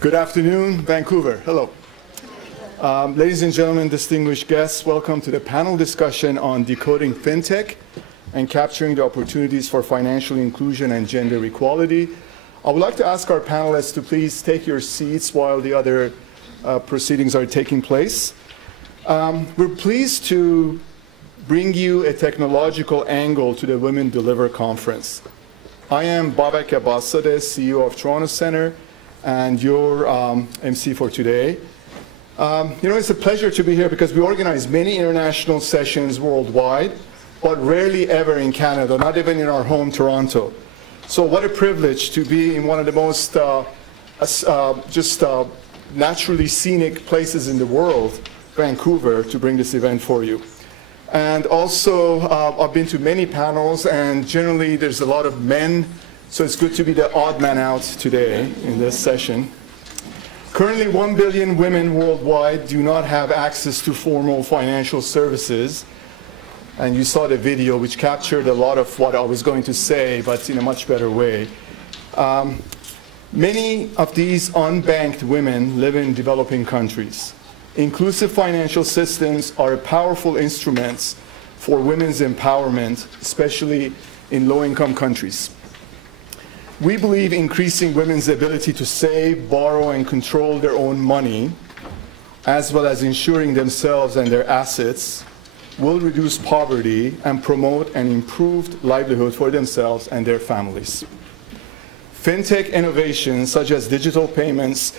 Good afternoon, Vancouver. Hello. Ladies and gentlemen, distinguished guests, welcome to the panel discussion on decoding fintech and capturing the opportunities for financial inclusion and gender equality. I would like to ask our panelists to please take your seats while the other proceedings are taking place. We're pleased to bring you a technological angle to the Women Deliver conference. I am Babak Abbassadeh, CEO of Toronto Centre, and your MC for today. It's a pleasure to be here because we organize many international sessions worldwide, but rarely ever in Canada, not even in our home, Toronto. So what a privilege to be in one of the most naturally scenic places in the world, Vancouver, to bring this event for you. And also, I've been to many panels, and generally there's a lot of men, so it's good to be the odd man out today in this session. Currently, 1 billion women worldwide do not have access to formal financial services. And you saw the video, which captured a lot of what I was going to say, but in a much better way. Many of these unbanked women live in developing countries. Inclusive financial systems are powerful instruments for women's empowerment, especially in low-income countries. We believe increasing women's ability to save, borrow, and control their own money, as well as insuring themselves and their assets, will reduce poverty and promote an improved livelihood for themselves and their families. Fintech innovations, such as digital payments,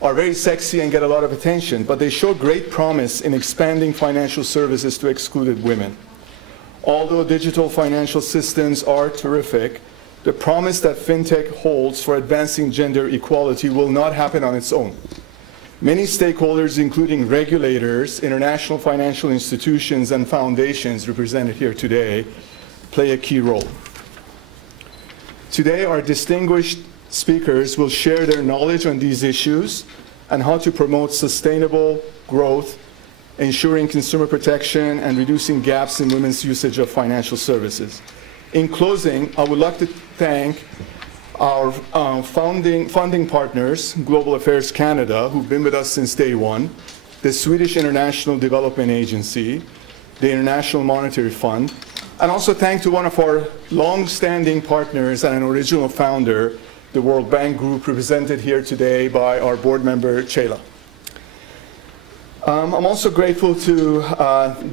are very sexy and get a lot of attention, but they show great promise in expanding financial services to excluded women. Although digital financial systems are terrific, the promise that fintech holds for advancing gender equality will not happen on its own. Many stakeholders, including regulators, international financial institutions, and foundations represented here today, play a key role. Today, our distinguished speakers will share their knowledge on these issues and how to promote sustainable growth, ensuring consumer protection, and reducing gaps in women's usage of financial services. In closing, I would like to thank our funding partners, Global Affairs Canada, who've been with us since day one, the Swedish International Development Agency, the International Monetary Fund, and also thank to one of our long-standing partners and an original founder, the World Bank Group, represented here today by our board member, Chela. I'm also grateful to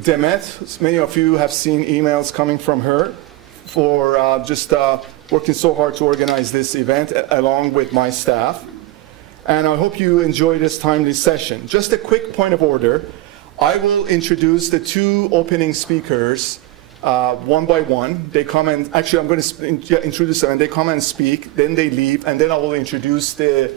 Demet. Many of you have seen emails coming from her for working so hard to organize this event along with my staff. And I hope you enjoy this timely session. Just a quick point of order. I will introduce the two opening speakers one by one. They come and, actually I'm going to introduce them, and they come and speak, then they leave, and then I will introduce the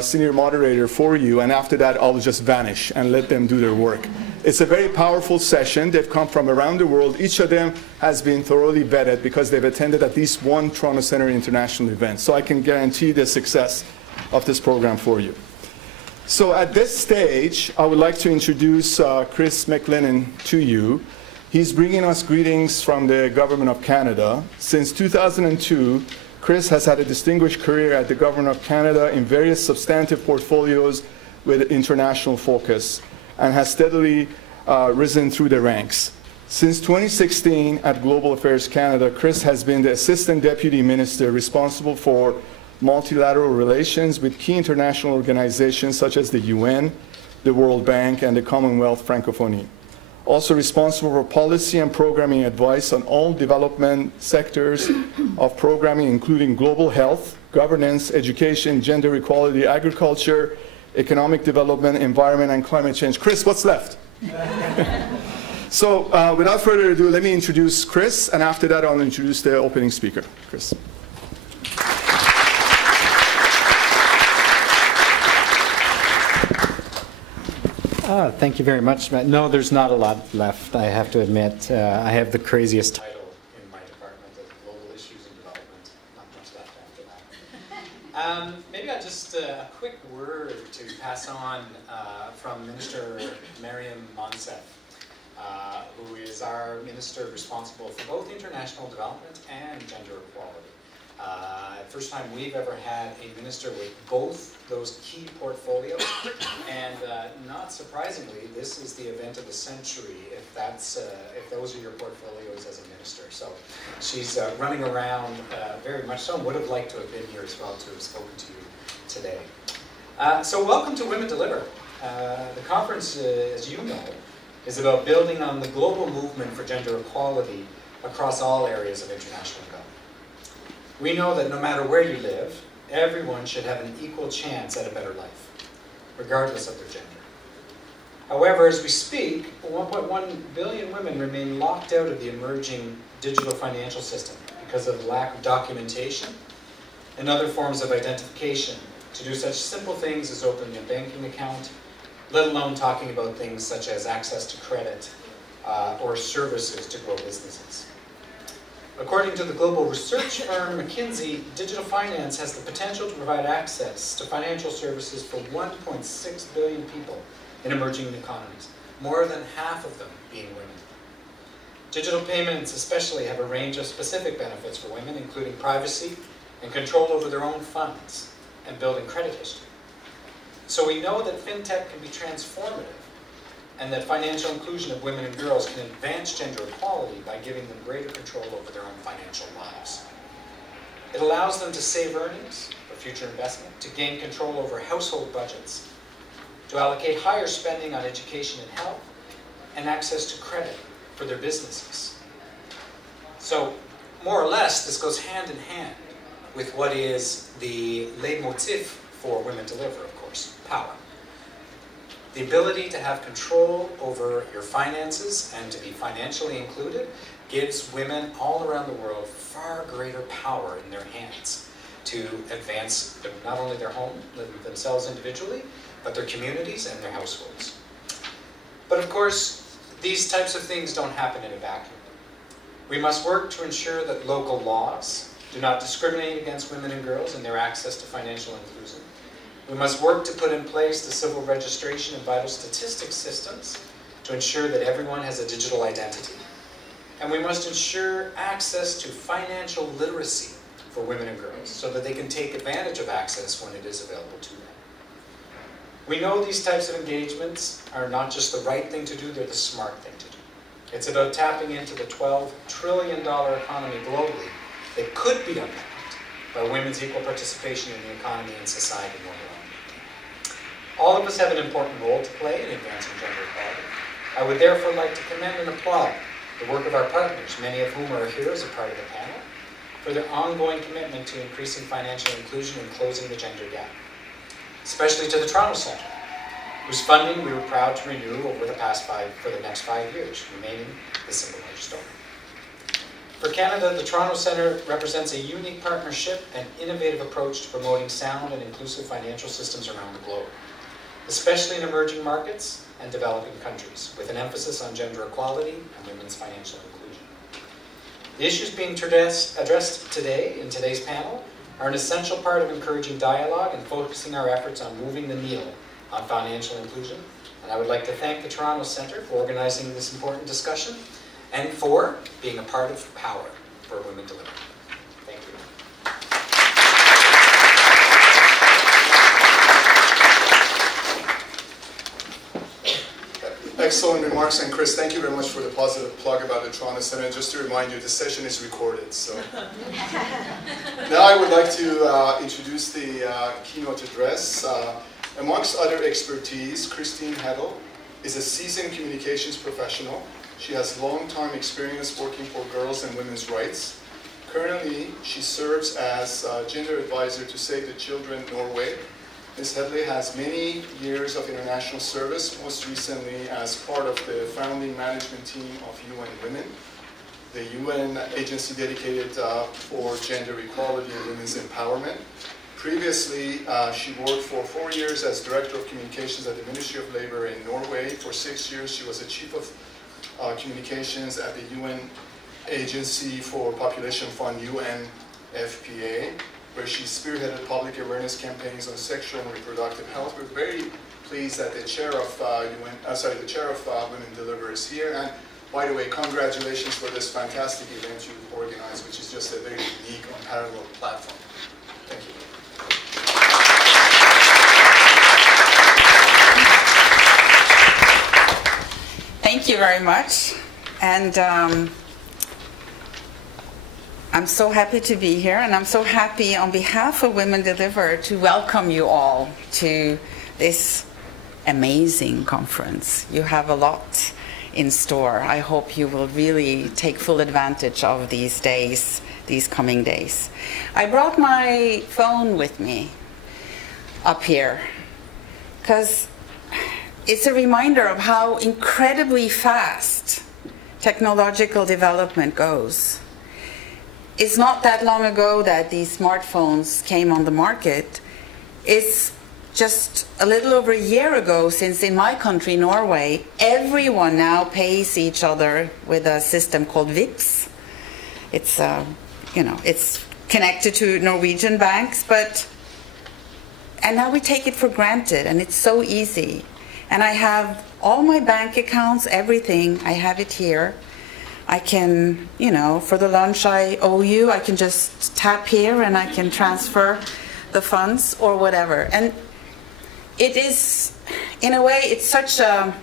senior moderator for you, and after that I'll just vanish and let them do their work. It's a very powerful session. They've come from around the world. Each of them has been thoroughly vetted because they've attended at least one Toronto Centre International event. So I can guarantee the success of this program for you. So at this stage, I would like to introduce Chris Mclennan to you. He's bringing us greetings from the Government of Canada. Since 2002, Chris has had a distinguished career at the Government of Canada in various substantive portfolios with international focus, and has steadily risen through the ranks. Since 2016 at Global Affairs Canada, Chris has been the Assistant Deputy Minister responsible for multilateral relations with key international organizations such as the UN, the World Bank, and the Commonwealth Francophonie. Also responsible for policy and programming advice on all development sectors of programming, including global health, governance, education, gender equality, agriculture, economic development, environment, and climate change. Chris, what's left? So without further ado, let me introduce Chris, and after that I'll introduce the opening speaker. Chris. Thank you very much, Matt. No, there's not a lot left, I have to admit. I have the craziest title in my department of Global Issues and Development. Not much left after that. Maybe I'll just a quick word to pass on from Minister Mariam Monsef, who is our minister responsible for both international development and gender equality. First time we've ever had a minister with both those key portfolios, and not surprisingly, this is the event of the century if those are your portfolios as a minister. So she's running around very much so, and would have liked to have been here as well to have spoken to you today. So welcome to Women Deliver. The conference, as you know, is about building on the global movement for gender equality across all areas of international government. We know that no matter where you live, everyone should have an equal chance at a better life, regardless of their gender. However, as we speak, 1.1 billion women remain locked out of the emerging digital financial system because of lack of documentation and other forms of identification to do such simple things as opening a banking account, let alone talking about things such as access to credit or services to grow businesses. According to the global research firm McKinsey, digital finance has the potential to provide access to financial services for 1.6 billion people in emerging economies, more than half of them being women. Digital payments especially have a range of specific benefits for women, including privacy and control over their own funds and building credit history. So we know that fintech can be transformative, and that financial inclusion of women and girls can advance gender equality by giving them greater control over their own financial lives. It allows them to save earnings for future investment, to gain control over household budgets, to allocate higher spending on education and health, and access to credit for their businesses. So, more or less, this goes hand in hand with what is the leitmotif for Women Deliver, of course, power. The ability to have control over your finances and to be financially included gives women all around the world far greater power in their hands to advance not only their home, themselves individually, but their communities and their households. But of course, these types of things don't happen in a vacuum. We must work to ensure that local laws do not discriminate against women and girls in their access to financial inclusion. We must work to put in place the civil registration and vital statistics systems to ensure that everyone has a digital identity. And we must ensure access to financial literacy for women and girls so that they can take advantage of access when it is available to them. We know these types of engagements are not just the right thing to do, they're the smart thing to do. It's about tapping into the $12 trillion economy globally that could be unlocked by women's equal participation in the economy and society more broadly. All of us have an important role to play in advancing gender equality. I would therefore like to commend and applaud the work of our partners, many of whom are here as a part of the panel, for their ongoing commitment to increasing financial inclusion and closing the gender gap. Especially to the Toronto Centre, whose funding we were proud to renew over the next 5 years, remaining the single largest donor. For Canada, the Toronto Centre represents a unique partnership and innovative approach to promoting sound and inclusive financial systems around the globe, especially in emerging markets and developing countries, with an emphasis on gender equality and women's financial inclusion. The issues being addressed today in today's panel are an essential part of encouraging dialogue and focusing our efforts on moving the needle on financial inclusion. And I would like to thank the Toronto Centre for organizing this important discussion and for being a part of Power for Women Deliver. Thank you. Excellent remarks, and Chris, thank you very much for the positive plug about the Toronto Centre. Just to remind you, the session is recorded. So now I would like to introduce the keynote address. Amongst other expertise, Christine Heddle is a seasoned communications professional. She has long-time experience working for girls and women's rights. Currently, she serves as gender advisor to Save the Children Norway. Ms. Headley has many years of international service, most recently as part of the founding management team of UN Women, the UN agency dedicated for gender equality and women's empowerment. Previously, she worked for 4 years as Director of Communications at the Ministry of Labour in Norway. For 6 years, she was the Chief of Communications at the UN Agency for Population Fund, UNFPA, where she spearheaded public awareness campaigns on sexual and reproductive health. We're very pleased that the chair of Women Deliver is here. And By the way, congratulations for this fantastic event you organized, which is just a very unique, unparalleled platform. Thank you. Thank you very much. And I'm so happy to be here, and I'm so happy on behalf of Women Deliver to welcome you all to this amazing conference. You have a lot in store. I hope you will really take full advantage of these days, these coming days. I brought my phone with me up here because it's a reminder of how incredibly fast technological development goes. It's not that long ago that these smartphones came on the market. It's just a little over a year ago since in my country, Norway, everyone now pays each other with a system called VIPS. It's, it's connected to Norwegian banks, and now we take it for granted, and it's so easy. And I have all my bank accounts, everything, I have it here. I can, for the lunch I owe you, I can just tap here and I can transfer the funds or whatever. And it is, in a way, it's such a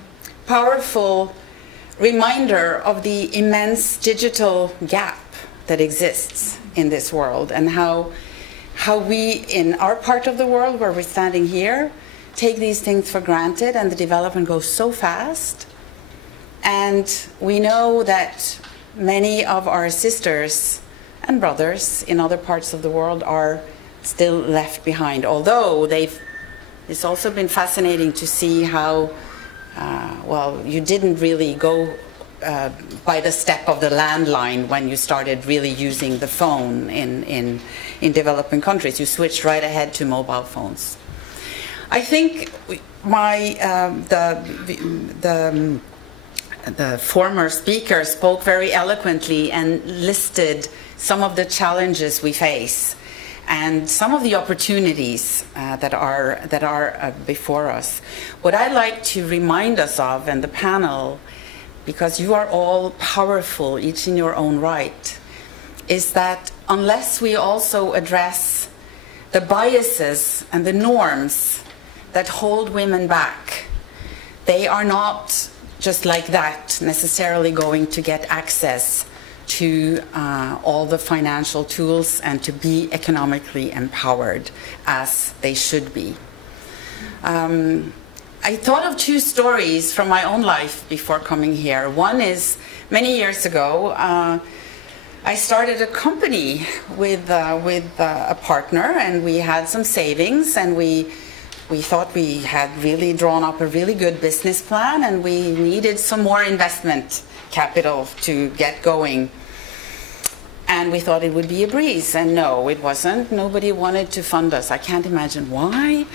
powerful reminder of the immense digital gap that exists in this world, and how we, in our part of the world where we're standing here, take these things for granted, and the development goes so fast. And we know that many of our sisters and brothers in other parts of the world are still left behind, although it's also been fascinating to see how, you didn't really go by the step of the landline when you started really using the phone in developing countries. You switched right ahead to mobile phones. I think the former speaker spoke very eloquently and listed some of the challenges we face and some of the opportunities that are before us. What I'd like to remind us of, and the panel, because you are all powerful, each in your own right, is that unless we also address the biases and the norms that hold women back, they are not just like that necessarily going to get access to all the financial tools and to be economically empowered as they should be. I thought of two stories from my own life before coming here. One is, many years ago, I started a company with a partner, and we had some savings, and we thought we had really drawn up a really good business plan, and we needed some more investment capital to get going. And we thought it would be a breeze, and no, it wasn't. Nobody wanted to fund us. I can't imagine why.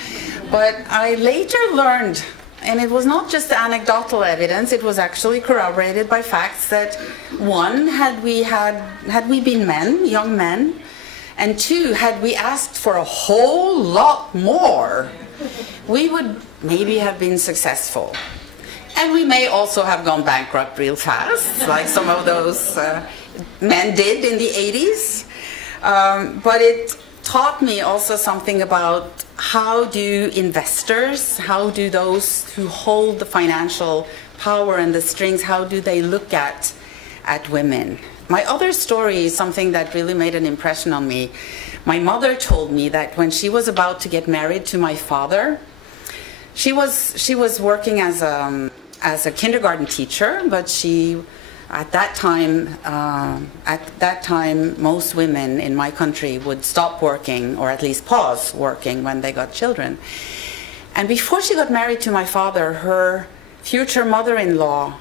But I later learned, and it was not just anecdotal evidence, it was actually corroborated by facts, that one, had we been men, young men, and two, had we asked for a whole lot more, we would maybe have been successful. And we may also have gone bankrupt real fast, like some of those men did in the 80s. But it taught me also something about how do investors, how do those who hold the financial power and the strings, how do they look at women? My other story is something that really made an impression on me. My mother told me that when she was about to get married to my father, she was working as a kindergarten teacher, but at that time, most women in my country would stop working, or at least pause working, when they got children. And before she got married to my father, her future mother-in-law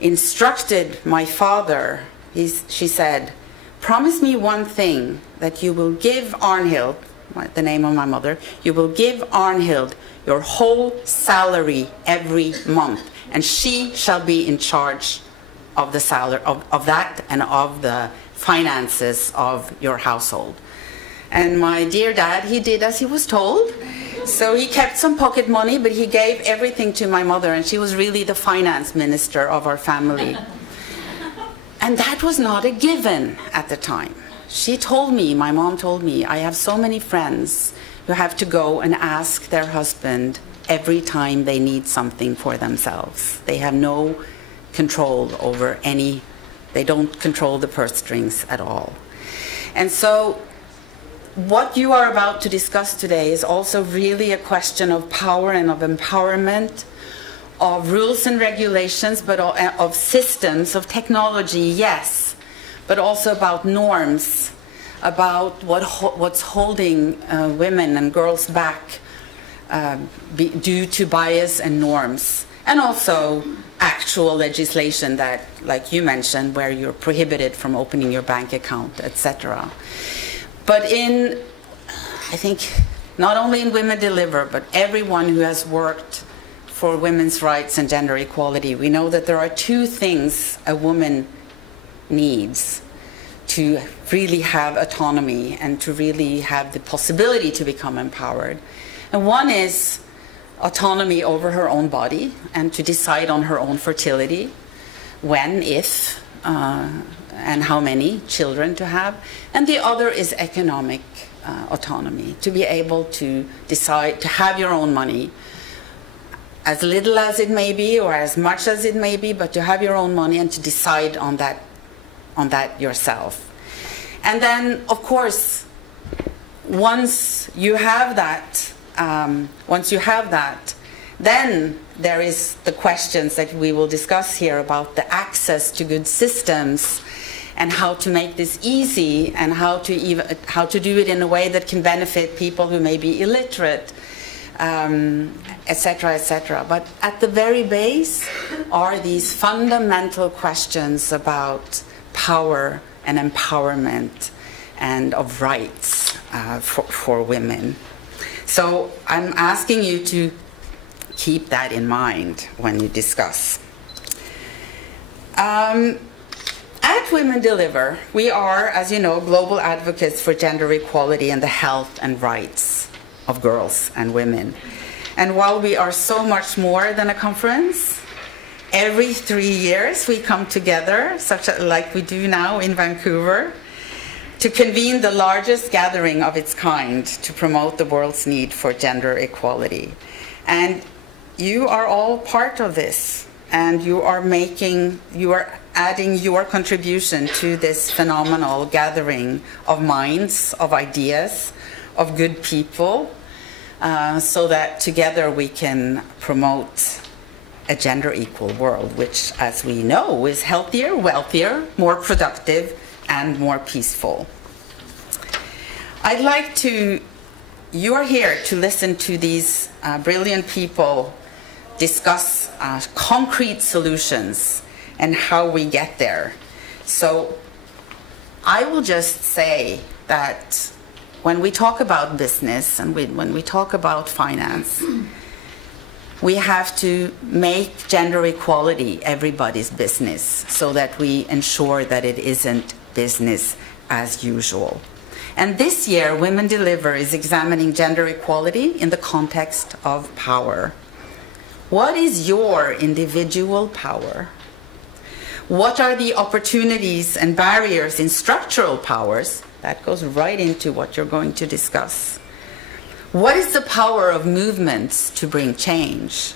instructed my father. She said, "Promise me one thing, that you will give Arnhild," the name of my mother, "you will give Arnhild your whole salary every month, and she shall be in charge of the salary of that and of the finances of your household." And my dear dad, he did as he was told. So he kept some pocket money, but he gave everything to my mother, and she was really the finance minister of our family. And that was not a given at the time. She told me, my mom told me, I have so many friends who have to go and ask their husband every time they need something for themselves. They have no control over any, they don't control the purse strings at all. And so what you are about to discuss today is also really a question of power and of empowerment, of rules and regulations, but of systems, of technology, yes, but also about norms, about what's holding women and girls back due to bias and norms, and also actual legislation that, like you mentioned, where you're prohibited from opening your bank account, etc. But I think, not only in Women Deliver, but everyone who has worked for women's rights and gender equality, we know that there are two things a woman needs to really have autonomy and to really have the possibility to become empowered. And one is autonomy over her own body and to decide on her own fertility, when, if, and how many children to have. And the other is economic autonomy, to be able to decide to have your own money, as little as it may be or as much as it may be, but to have your own money and to decide on that yourself. And then, of course, once you have that, then there is the questions that we will discuss here about the access to good systems and how to make this easy and how to do it in a way that can benefit people who may be illiterate, etc., etc. But at the very base are these fundamental questions about power and empowerment and of rights for women. So I'm asking you to keep that in mind when you discuss. At Women Deliver, we are, as you know, global advocates for gender equality and the health and rights of girls and women. And while we are so much more than a conference, every 3 years we come together, like we do now in Vancouver, to convene the largest gathering of its kind to promote the world's need for gender equality. And you are all part of this, and you are adding your contribution to this phenomenal gathering of minds, of ideas, of good people, so that together we can promote a gender equal world, which, as we know, is healthier, wealthier, more productive, and more peaceful. You are here to listen to these brilliant people discuss concrete solutions and how we get there. So I will just say that when we talk about business and when we talk about finance, we have to make gender equality everybody's business so that we ensure that it isn't business as usual. And this year, Women Deliver is examining gender equality in the context of power. What is your individual power? What are the opportunities and barriers in structural powers? That goes right into what you're going to discuss. What is the power of movements to bring change?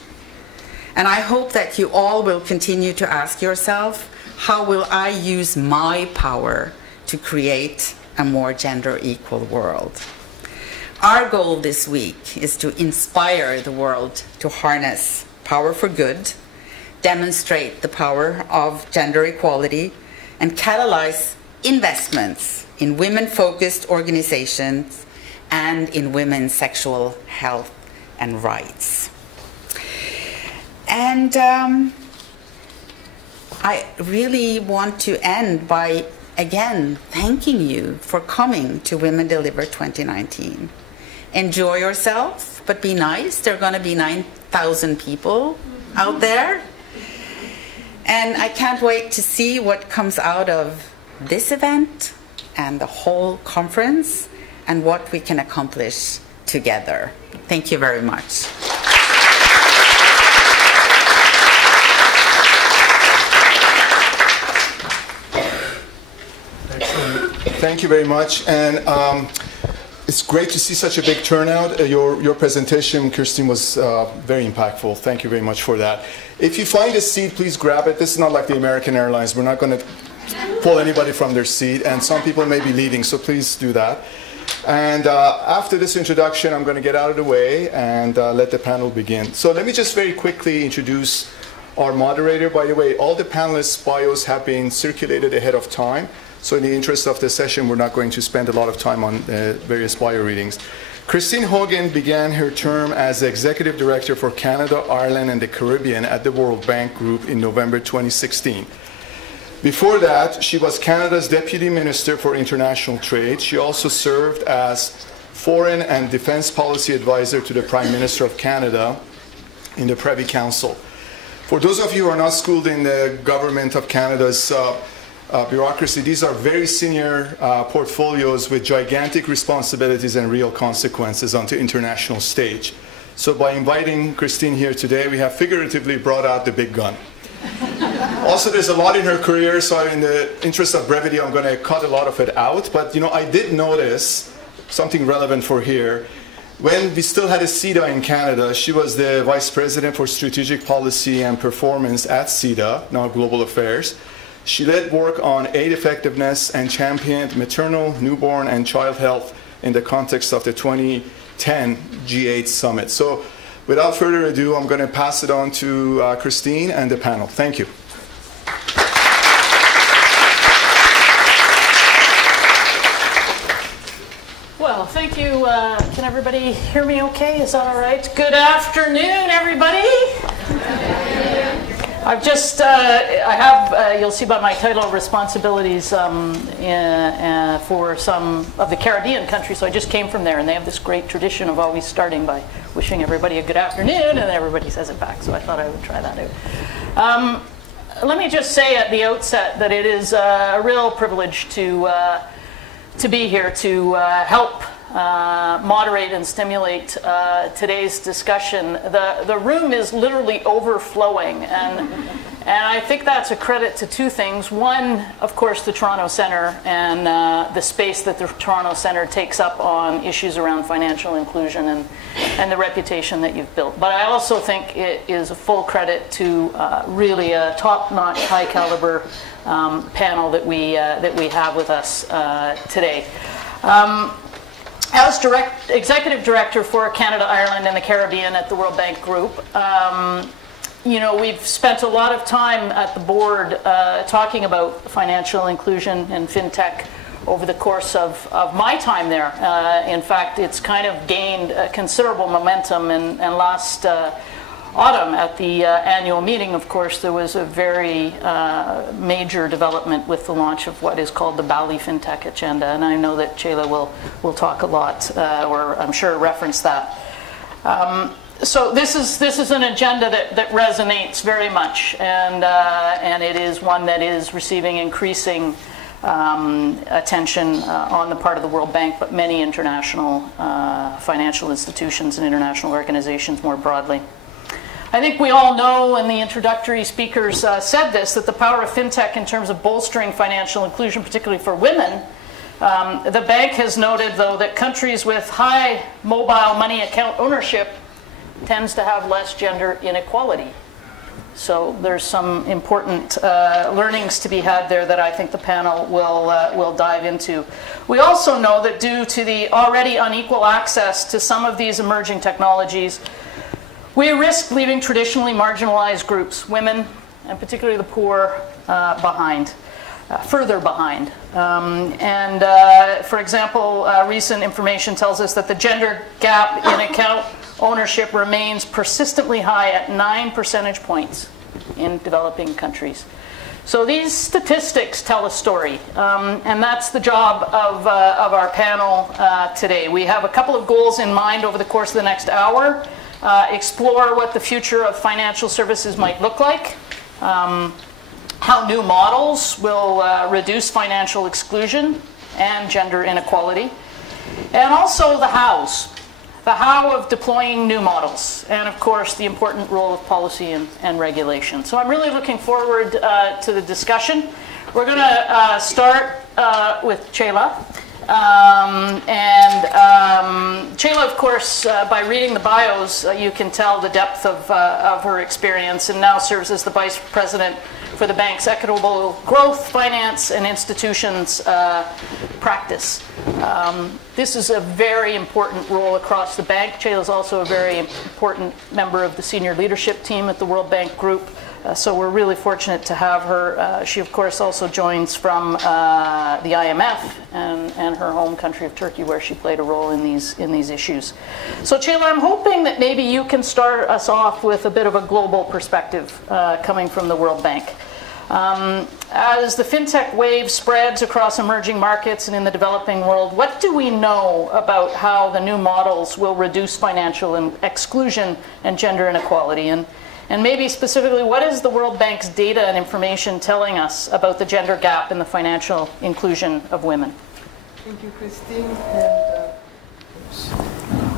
And I hope that you all will continue to ask yourself, how will I use my power to create a more gender equal world? Our goal this week is to inspire the world to harness power for good, demonstrate the power of gender equality, and catalyze investments in women-focused organizations and in women's sexual health and rights. And I really want to end by, again, thanking you for coming to Women Deliver 2019. Enjoy yourself, but be nice. There are going to be 9,000 people out there. And I can't wait to see what comes out of this event and the whole conference and what we can accomplish together. Thank you very much. Thank you very much. And it's great to see such a big turnout. Your presentation, Christine, was very impactful. Thank you very much for that. If you find a seat, please grab it. This is not like the American Airlines. We're not going to pull anybody from their seat, and some people may be leaving, so please do that. And after this introduction, I'm going to get out of the way and let the panel begin. So let me just very quickly introduce our moderator. By the way, all the panelists' bios have been circulated ahead of time. So in the interest of the session, we're not going to spend a lot of time on various bio readings. Christine Hogan began her term as Executive Director for Canada, Ireland, and the Caribbean at the World Bank Group in November 2016. Before that, she was Canada's Deputy Minister for International Trade. She also served as Foreign and Defense Policy Advisor to the Prime Minister of Canada in the Privy Council. For those of you who are not schooled in the government of Canada's bureaucracy, these are very senior portfolios with gigantic responsibilities and real consequences on the international stage. So by inviting Christine here today, we have figuratively brought out the big gun. Also, there's a lot in her career, so in the interest of brevity, I'm going to cut a lot of it out. But, you know, I did notice something relevant for here. When we still had a CEDA in Canada, she was the Vice President for Strategic Policy and Performance at CEDA, now Global Affairs. She led work on aid effectiveness and championed maternal, newborn, and child health in the context of the 2010 G8 summit. So without further ado, I'm going to pass it on to Christine and the panel. Thank you. Well, thank you. Can everybody hear me okay? Is that all right? Good afternoon, everybody. I've just, you'll see by my title, responsibilities for some of the Caribbean countries. So I just came from there, and they have this great tradition of always starting by wishing everybody a good afternoon, and everybody says it back. So I thought I would try that out. Let me just say at the outset that it is a real privilege to be here to help moderate and stimulate today's discussion. The room is literally overflowing, and I think that's a credit to two things. One, of course, the Toronto Centre and the space that the Toronto Centre takes up on issues around financial inclusion and the reputation that you've built. But I also think it is a full credit to really a top-notch, high-caliber panel that we have with us today. As Executive Director for Canada, Ireland, and the Caribbean at the World Bank Group, you know, we've spent a lot of time at the board talking about financial inclusion and Fintech over the course of my time there. In fact, it's kind of gained considerable momentum, and last autumn at the annual meeting, of course, there was a very major development with the launch of what is called the Bali Fintech Agenda, and I know that Chela will talk a lot, or I'm sure reference that. So this is an agenda that resonates very much, and it is one that is receiving increasing attention on the part of the World Bank, but many international financial institutions and international organizations more broadly. I think we all know, and the introductory speakers said this, that the power of fintech in terms of bolstering financial inclusion, particularly for women. The bank has noted, though, that countries with high mobile money account ownership tends to have less gender inequality. So there's some important learnings to be had there that I think the panel will dive into. We also know that due to the already unequal access to some of these emerging technologies, we risk leaving traditionally marginalized groups, women, and particularly the poor, further behind. For example, recent information tells us that the gender gap in account ownership remains persistently high at 9 percentage points in developing countries. So these statistics tell a story, and that's the job of our panel today. We have a couple of goals in mind over the course of the next hour. Explore what the future of financial services might look like, how new models will reduce financial exclusion and gender inequality, and also the hows. The how of deploying new models, and of course the important role of policy and regulation. So I'm really looking forward to the discussion. We're going to start with Chela. Chela, of course, by reading the bios, you can tell the depth of her experience, and now serves as the Vice President for the bank's Equitable Growth, Finance, and Institutions practice. This is a very important role across the bank. Chela is also a very important member of the senior leadership team at the World Bank Group. So we're really fortunate to have her. She, of course, also joins from the IMF and her home country of Turkey, where she played a role in these issues. So, Chela, I'm hoping that maybe you can start us off with a bit of a global perspective coming from the World Bank. As the fintech wave spreads across emerging markets and in the developing world, what do we know about how the new models will reduce financial exclusion and gender inequality? And maybe specifically, what is the World Bank's data and information telling us about the gender gap in the financial inclusion of women? Thank you, Christine.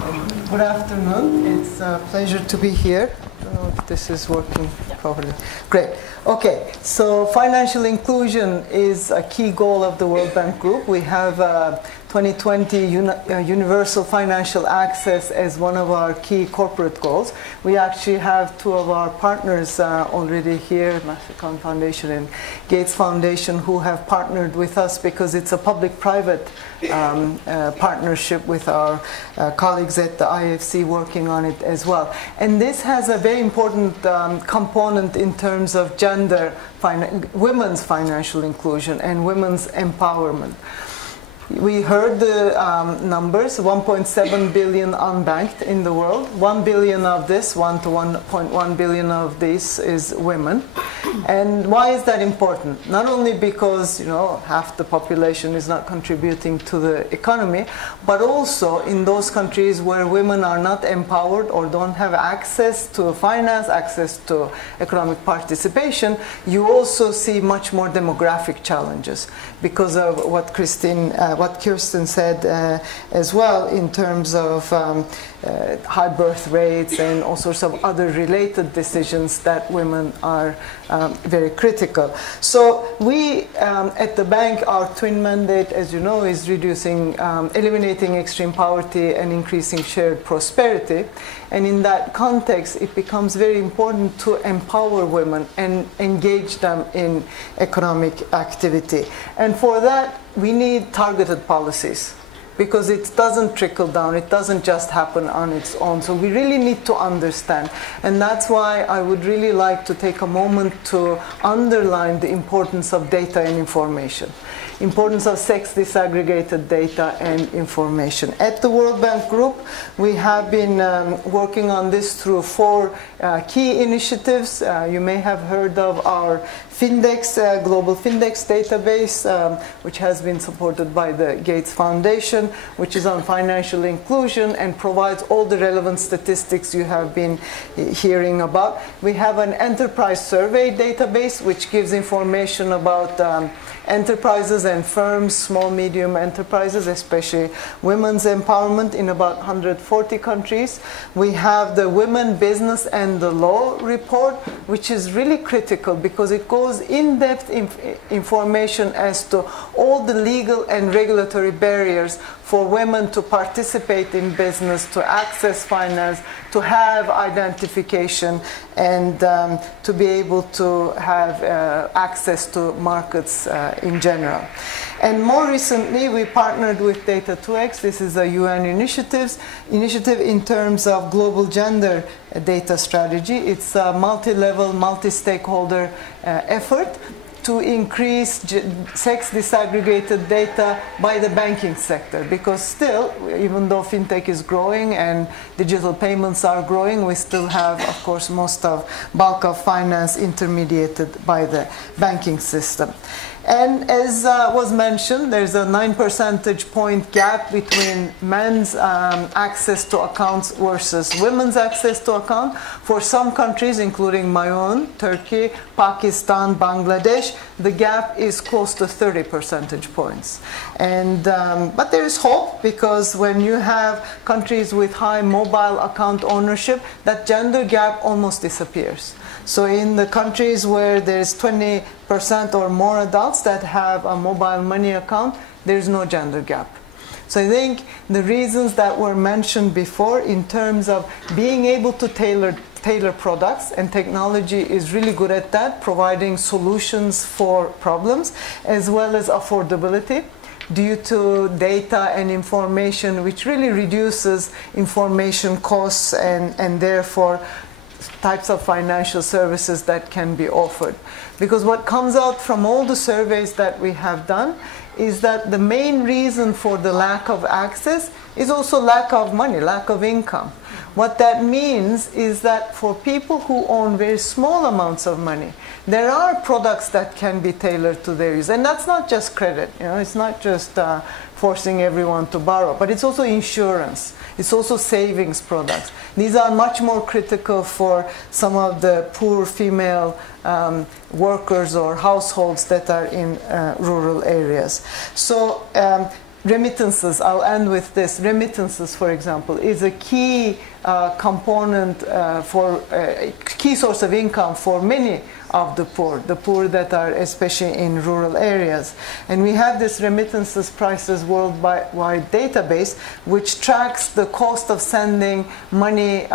And good afternoon. It's a pleasure to be here. I don't know if this is working properly. Great. Okay, so financial inclusion is a key goal of the World Bank Group. We have 2020 universal financial access as one of our key corporate goals. We actually have two of our partners already here, Mclennan Foundation and Gates Foundation, who have partnered with us because it's a public-private partnership with our colleagues at the IFC working on it as well. And this has a very important component in terms of women's financial inclusion and women's empowerment. We heard the numbers, 1.7 billion unbanked in the world. 1 billion of this, 1 to 1.1 billion of this is women. And why is that important? Not only because, you know, half the population is not contributing to the economy, but also in those countries where women are not empowered or don't have access to finance, access to economic participation, you also see much more demographic challenges because of what Kirsten said as well in terms of high birth rates and all sorts of other related decisions that women are very critical. So we at the bank, our twin mandate, as you know, is eliminating extreme poverty and increasing shared prosperity. And in that context, it becomes very important to empower women and engage them in economic activity. And for that, we need targeted policies, because it doesn't trickle down. It doesn't just happen on its own. So we really need to understand. And that's why I would really like to take a moment to underline the importance of data and information. Importance of sex disaggregated data and information. At the World Bank Group, we have been working on this through 4 key initiatives. You may have heard of our Findex, global Findex database, which has been supported by the Gates Foundation, which is on financial inclusion and provides all the relevant statistics you have been hearing about. We have an enterprise survey database, which gives information about enterprises and firms, small, medium enterprises, especially women's empowerment in about 140 countries. We have the Women, Business and the Law report, which is really critical because it goes in-depth information as to all the legal and regulatory barriers for women to participate in business, to access finance, to have identification, and to be able to have access to markets in general. And more recently, we partnered with Data 2X. This is a UN initiative in terms of global gender data strategy. It's a multi-level, multi-stakeholder effort to increase sex disaggregated data by the banking sector, because still, even though fintech is growing and digital payments are growing, we still have, of course, bulk of finance intermediated by the banking system. And as was mentioned, there's a 9 percentage point gap between men's access to accounts versus women's access to account. For some countries, including my own, Turkey, Pakistan, Bangladesh, the gap is close to 30 percentage points. And, but there is hope, because when you have countries with high mobile account ownership, that gender gap almost disappears. So in the countries where there's 20% or more adults that have a mobile money account, there's no gender gap. So I think the reasons that were mentioned before in terms of being able to tailor products, and technology is really good at that, providing solutions for problems, as well as affordability due to data and information, which really reduces information costs and therefore types of financial services that can be offered. Because what comes out from all the surveys that we have done is that the main reason for the lack of access is also lack of money, lack of income. What that means is that for people who own very small amounts of money, there are products that can be tailored to their use. And that's not just credit, it's not just forcing everyone to borrow, but it's also insurance. It's also savings products. These are much more critical for some of the poor female workers or households that are in rural areas. So remittances, I'll end with this. Remittances, for example, is a key component for key source of income for many of the poor that are especially in rural areas. And we have this Remittances Prices worldwide database, which tracks the cost of sending money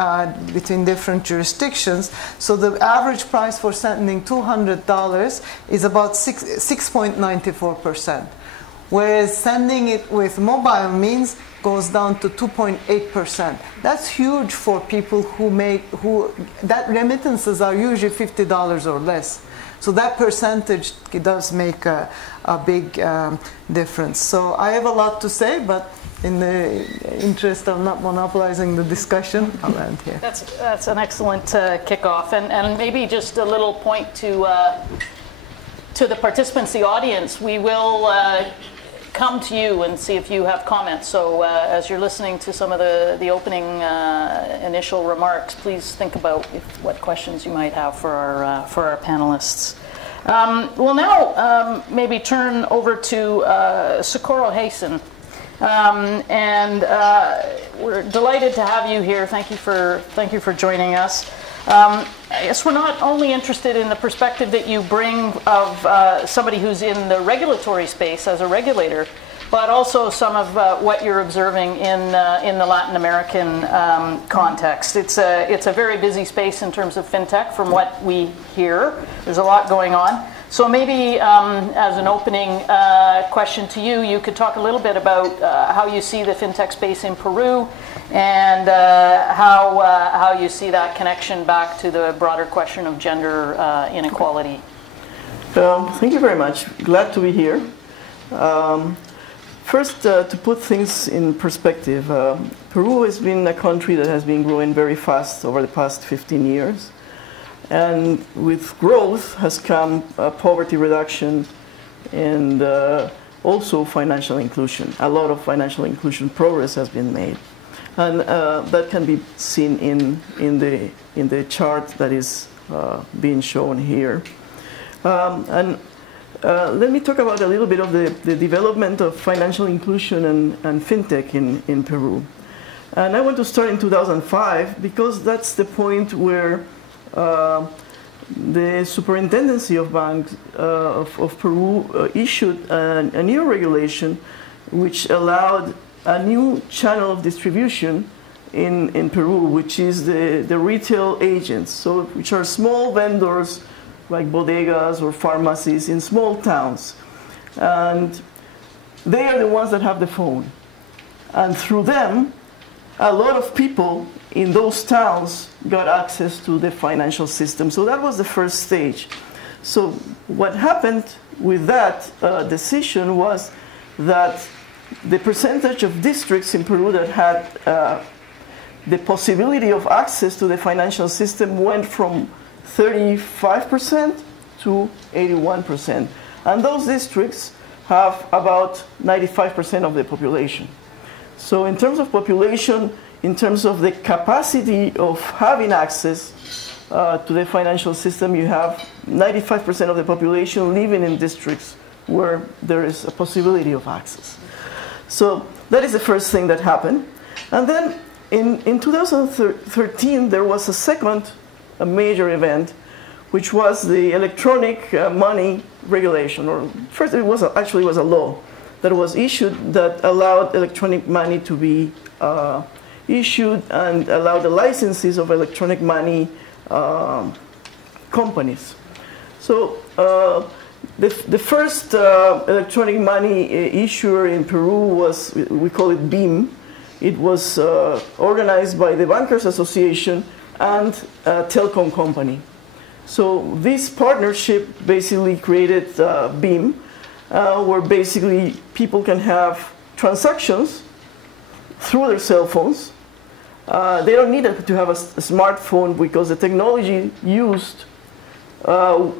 between different jurisdictions. So the average price for sending $200 is about 6.94%. Whereas sending it with mobile means goes down to 2.8%. That's huge for people that remittances are usually $50 or less. So that percentage does make a big difference. So I have a lot to say, but in the interest of not monopolizing the discussion, I'll end here. That's an excellent kickoff, and maybe just a little point to the participants, the audience. We will come to you and see if you have comments. So as you're listening to some of the opening initial remarks, please think about what questions you might have for our panelists. We'll now maybe turn over to Socorro Hasten. And we're delighted to have you here. Thank you for joining us. I guess we're not only interested in the perspective that you bring of somebody who's in the regulatory space as a regulator, but also some of what you're observing in the Latin American context. It's a very busy space in terms of fintech from what we hear. There's a lot going on. So maybe as an opening question to you, you could talk a little bit about how you see the fintech space in Peru and how you see that connection back to the broader question of gender inequality. Thank you very much. Glad to be here. First, to put things in perspective, Peru has been a country that has been growing very fast over the past 15 years. And with growth has come poverty reduction and also financial inclusion. A lot of financial inclusion progress has been made. And that can be seen in the chart that is being shown here. Let me talk about a little bit of the development of financial inclusion and fintech in Peru. And I want to start in 2005 because that's the point where the Superintendency of Banks of Peru issued a new regulation which allowed a new channel of distribution in Peru, which is the retail agents, which are small vendors like bodegas or pharmacies in small towns. And they are the ones that have the phone. And through them, a lot of people in those towns got access to the financial system. So that was the first stage. So what happened with that decision was that the percentage of districts in Peru that had the possibility of access to the financial system went from 35% to 81%. And those districts have about 95% of the population. So in terms of population, in terms of the capacity of having access to the financial system, you have 95% of the population living in districts where there is a possibility of access. So that is the first thing that happened. And then in 2013, there was a major event, which was the electronic money regulation. Or first, it was actually was a law that was issued that allowed electronic money to be issued and allowed the licenses of electronic money companies. So the first electronic money issuer in Peru was, we call it BIM. It was organized by the Bankers Association and a telecom company. So this partnership basically created BIM, where basically people can have transactions through their cell phones. They don't need to have a smartphone because the technology used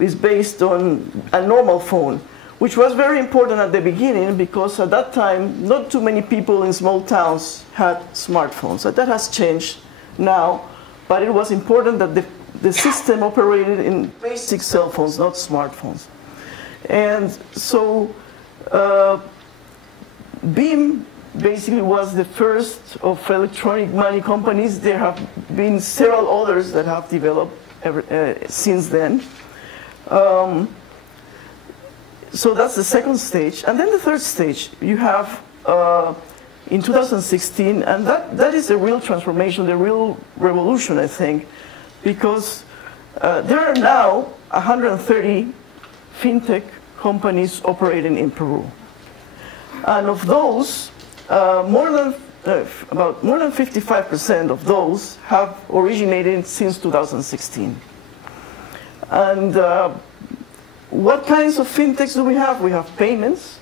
is based on a normal phone, which was very important at the beginning because at that time, not too many people in small towns had smartphones. So that has changed now, but it was important that the system operated in basic cell phones, not smartphones. And so BIM basically was the first of electronic money companies. There have been several others that have developed since then. So that's the second stage. And then the third stage, you have in 2016, and that is the real transformation, the real revolution, I think, because there are now 130 Fintech companies operating in Peru. And of those, more than 55% of those have originated since 2016. And what kinds of fintechs do we have? We have payments,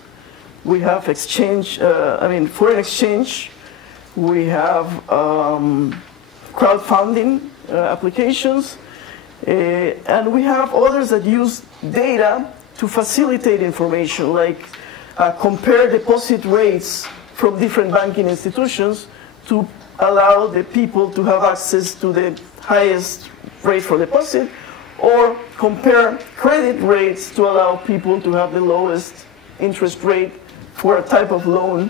we have exchange, foreign exchange, we have crowdfunding applications, and we have others that use data to facilitate information, like compare deposit rates from different banking institutions to allow the people to have access to the highest rate for deposit, or compare credit rates to allow people to have the lowest interest rate for a type of loan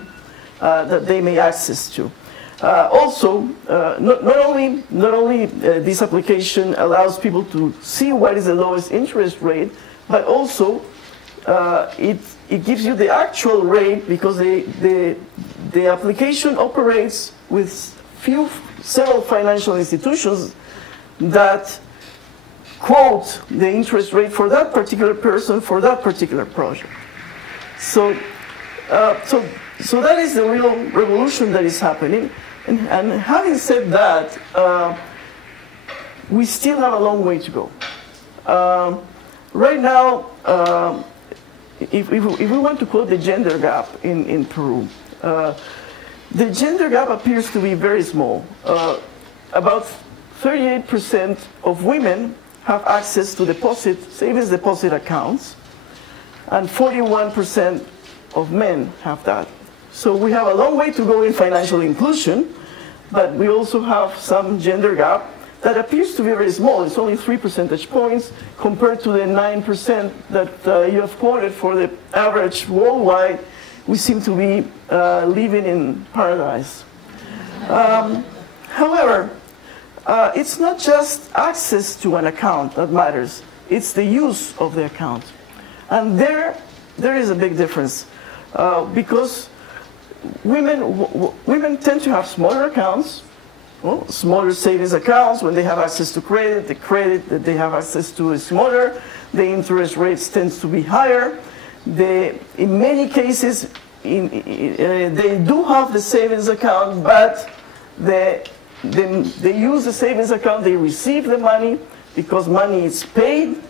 that they may access to. Also, not only this application allows people to see what is the lowest interest rate, but also it gives you the actual rate, because the application operates with several financial institutions that quote the interest rate for that particular person for that particular project. So that is the real revolution that is happening. And having said that, we still have a long way to go. Right now, if we want to quote the gender gap in Peru, the gender gap appears to be very small. About 38% of women have access to savings deposit accounts, and 41% of men have that. So we have a long way to go in financial inclusion, but we also have some gender gap that appears to be very small. It's only 3 percentage points compared to the 9% that you have quoted for the average worldwide. We seem to be living in paradise. However, it's not just access to an account that matters. It's the use of the account. And there is a big difference because women tend to have smaller accounts, smaller savings accounts. When they have access to credit, the credit that they have access to is smaller. The interest rates tends to be higher. In many cases, they do have the savings account, but they use the savings account, they receive the money because money is paid.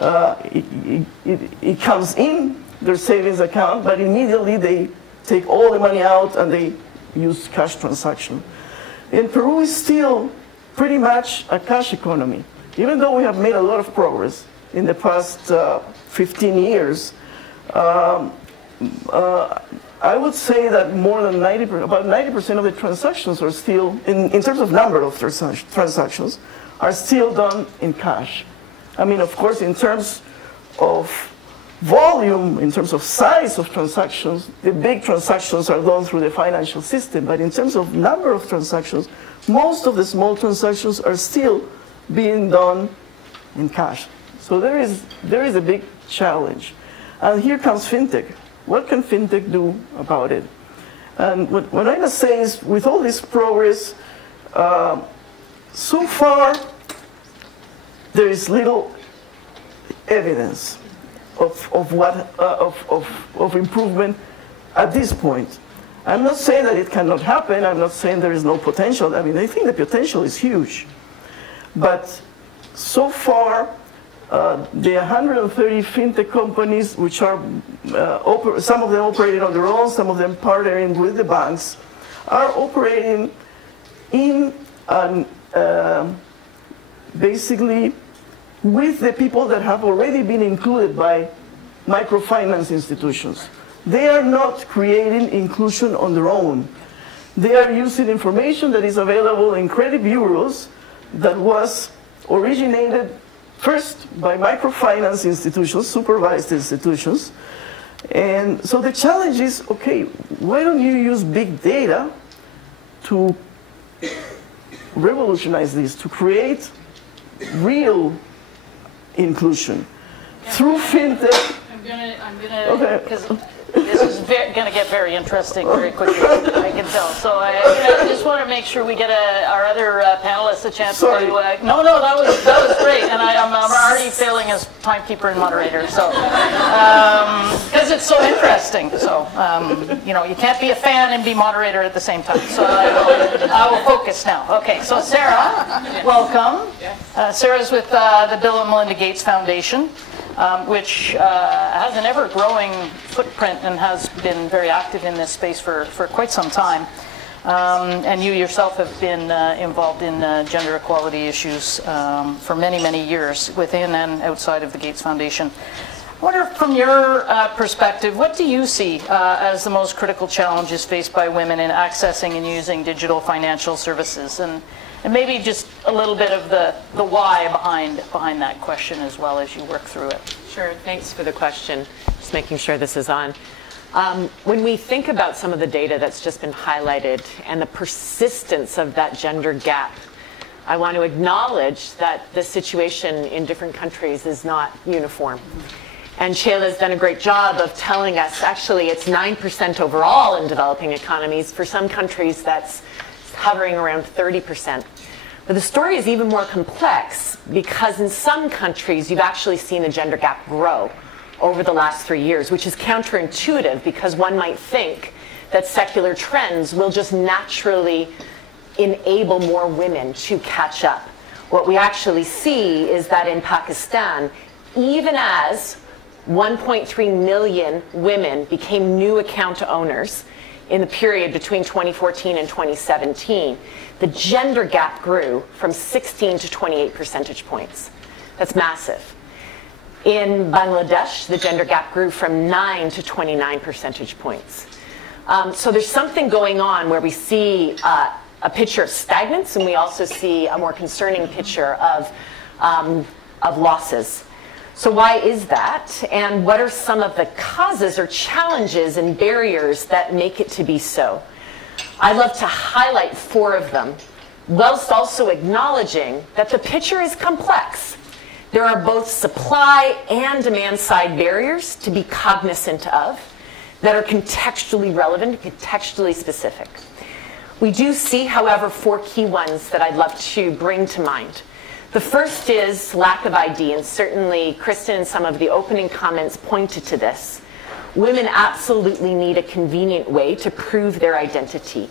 It comes in their savings account, but immediately they take all the money out and they use cash transaction. In Peru is still pretty much a cash economy. Even though we have made a lot of progress in the past 15 years, I would say that more than about 90% of the transactions are still, in terms of number of transactions, are still done in cash. I mean, of course, in terms of volume, in terms of size of transactions, the big transactions are done through the financial system. But in terms of number of transactions, most of the small transactions are still being done in cash. So there is a big challenge. And here comes fintech. What can fintech do about it? And what I must say is, with all this progress, so far there is little evidence of improvement at this point. I'm not saying that it cannot happen. I'm not saying there is no potential. I mean, I think the potential is huge. But so far, the 130 fintech companies, which are, some of them operating on their own, some of them partnering with the banks, are operating in basically with the people that have already been included by microfinance institutions. They are not creating inclusion on their own. They are using information that is available in credit bureaus that was originated first by microfinance institutions, supervised institutions. And so the challenge is, okay, why don't you use big data to revolutionize this, to create real inclusion through fintech? I'm gonna, because this is going to get very interesting very quickly, I can tell. So I just want to make sure we get our other panelists a chance to. No, that was great, and I'm already failing as timekeeper and moderator. So because it's so interesting. So you can't be a fan and be moderator at the same time. So I will focus now. Okay, so Sarah, welcome. Sarah's with the Bill and Melinda Gates Foundation, which has an ever-growing footprint and has been very active in this space for quite some time. And you yourself have been involved in gender equality issues for many, many years within and outside of the Gates Foundation. I wonder, from your perspective, what do you see as the most critical challenges faced by women in accessing and using digital financial services? And maybe just a little bit of the why behind that question as well as you work through it. Sure, thanks for the question. Just making sure this is on. When we think about some of the data that's just been highlighted and the persistence of that gender gap, I want to acknowledge that the situation in different countries is not uniform. And Shayla's done a great job of telling us, actually, it's 9% overall in developing economies. For some countries, that's hovering around 30%. But the story is even more complex because in some countries, you've actually seen the gender gap grow over the last 3 years, which is counterintuitive because one might think that secular trends will just naturally enable more women to catch up. What we actually see is that in Pakistan, even as 1.3 million women became new account owners in the period between 2014 and 2017, the gender gap grew from 16 to 28 percentage points. That's massive. In Bangladesh, the gender gap grew from 9 to 29 percentage points. So there's something going on where we see a picture of stagnance, and we also see a more concerning picture of losses. So why is that? And what are some of the causes or challenges and barriers that make it to be so? I'd love to highlight 4 of them, whilst also acknowledging that the picture is complex. There are both supply and demand side barriers to be cognizant of that are contextually relevant, contextually specific. We do see, however, 4 key ones that I'd love to bring to mind. The first is lack of ID, and certainly Kristen in some of the opening comments pointed to this. Women absolutely need a convenient way to prove their identity.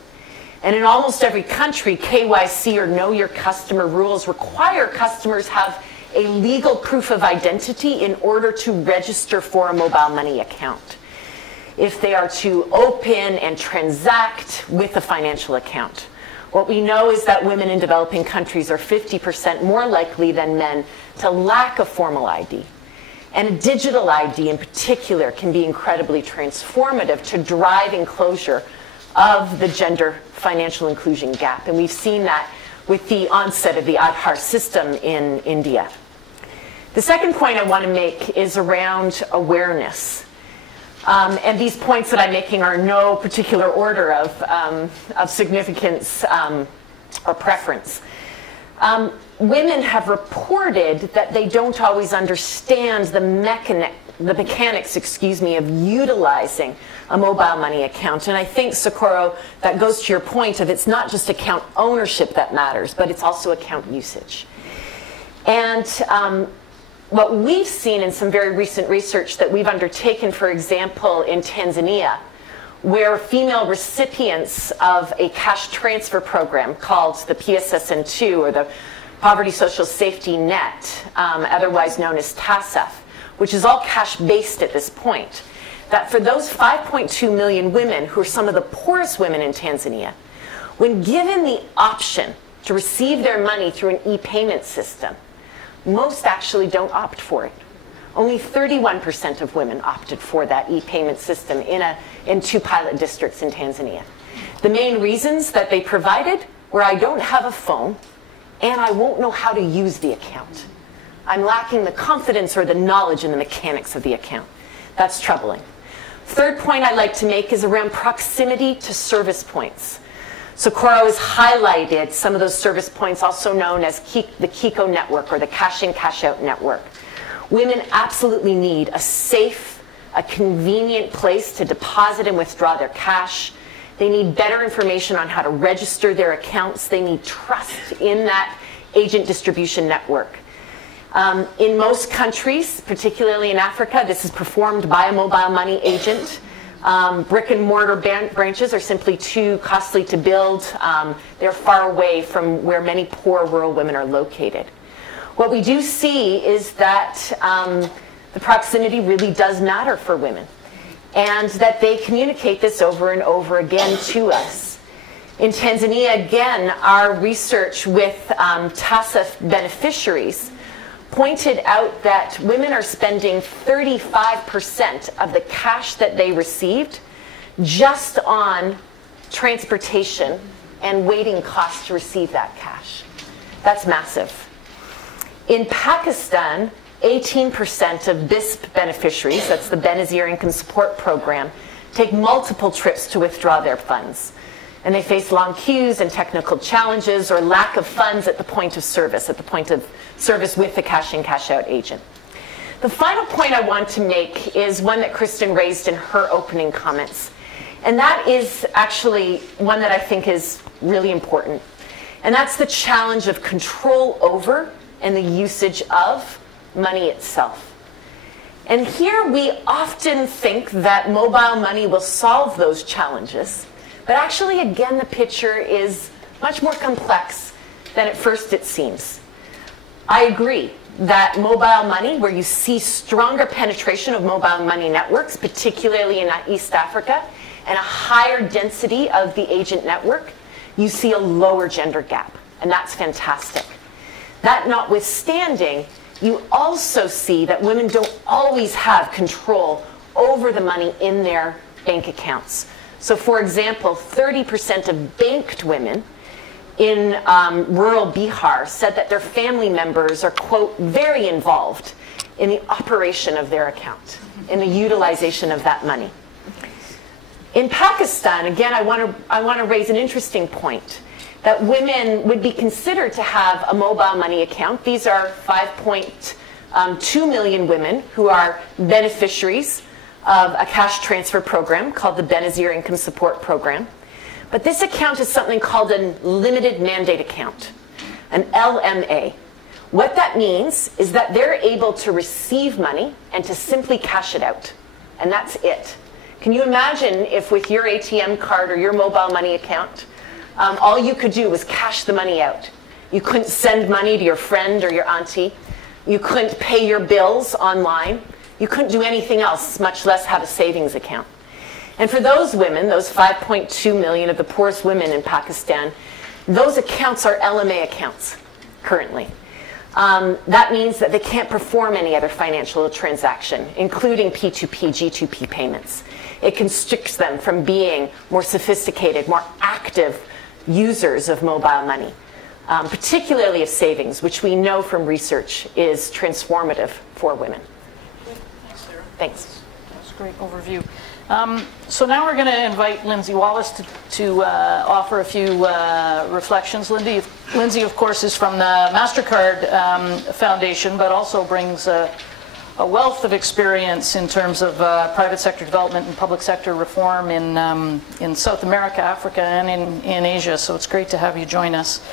And in almost every country, KYC or Know Your Customer rules require customers have a legal proof of identity in order to register for a mobile money account, if they are to open and transact with a financial account. What we know is that women in developing countries are 50% more likely than men to lack a formal ID. And a digital ID in particular can be incredibly transformative to driving closure of the gender financial inclusion gap. And we've seen that with the onset of the Aadhaar system in India. The second point I want to make is around awareness. And these points that I'm making are in no particular order of significance or preference. women have reported that they don't always understand the mechanics, of utilizing a mobile money account. And I think, Socorro, that goes to your point of it's not just account ownership that matters, but it's also account usage. And what we've seen in some very recent research that we've undertaken, for example, in Tanzania, where female recipients of a cash transfer program called the PSSN2, or the Poverty Social Safety Net, otherwise known as TASF, which is all cash-based at this point, that for those 5.2 million women who are some of the poorest women in Tanzania, when given the option to receive their money through an e-payment system, most actually don't opt for it. Only 31% of women opted for that e-payment system in 2 pilot districts in Tanzania. The main reasons that they provided were, I don't have a phone and I won't know how to use the account. I'm lacking the confidence or the knowledge in the mechanics of the account. That's troubling. Third point I'd like to make is around proximity to service points. Socorro has highlighted some of those service points, also known as the Kiko network, or the cash-in, cash-out network. Women absolutely need a safe, a convenient place to deposit and withdraw their cash. They need better information on how to register their accounts. They need trust in that agent distribution network. In most countries, particularly in Africa, this is performed by a mobile money agent. Brick and mortar branches are simply too costly to build. They're far away from where many poor rural women are located. What we do see is that the proximity really does matter for women, and that they communicate this over and over again to us. In Tanzania, again, our research with TASF beneficiaries pointed out that women are spending 35% of the cash that they received just on transportation and waiting costs to receive that cash. That's massive. In Pakistan, 18% of BISP beneficiaries, that's the Benazir Income Support Program, take multiple trips to withdraw their funds. And they face long queues and technical challenges or lack of funds at the point of service, with the cash-in, cash-out agent. The final point I want to make is one that Kristen raised in her opening comments. And that is actually one that I think is really important. And that's the challenge of control over and the usage of money itself. And here we often think that mobile money will solve those challenges. But actually, again, the picture is much more complex than at first it seems. I agree that mobile money, where you see stronger penetration of mobile money networks, particularly in East Africa, and a higher density of the agent network, you see a lower gender gap, and that's fantastic. That notwithstanding, you also see that women don't always have control over the money in their bank accounts. So for example, 30% of banked women in rural Bihar said that their family members are, quote, very involved in the operation of their account, in the utilization of that money. In Pakistan, again, I want to raise an interesting point, that women would be considered to have a mobile money account. These are 5.2 million women who are beneficiaries of a cash transfer program called the Benazir Income Support Program. But this account is something called a limited mandate account, an LMA. What that means is that they're able to receive money and to simply cash it out. And that's it. Can you imagine if with your ATM card or your mobile money account, all you could do was cash the money out? You couldn't send money to your friend or your auntie. You couldn't pay your bills online. You couldn't do anything else, much less have a savings account. And for those women, those 5.2 million of the poorest women in Pakistan, those accounts are LMA accounts currently. That means that they can't perform any other financial transaction, including P2P, G2P payments. It constricts them from being more sophisticated, more active users of mobile money, particularly of savings, which we know from research is transformative for women. Thanks, Sarah. Thanks. That's a great overview. So now we're going to invite Lindsay Wallace to offer a few reflections. Lindsay, of course, is from the MasterCard Foundation, but also brings a wealth of experience in terms of private sector development and public sector reform in South America, Africa, and in Asia. So it's great to have you join us.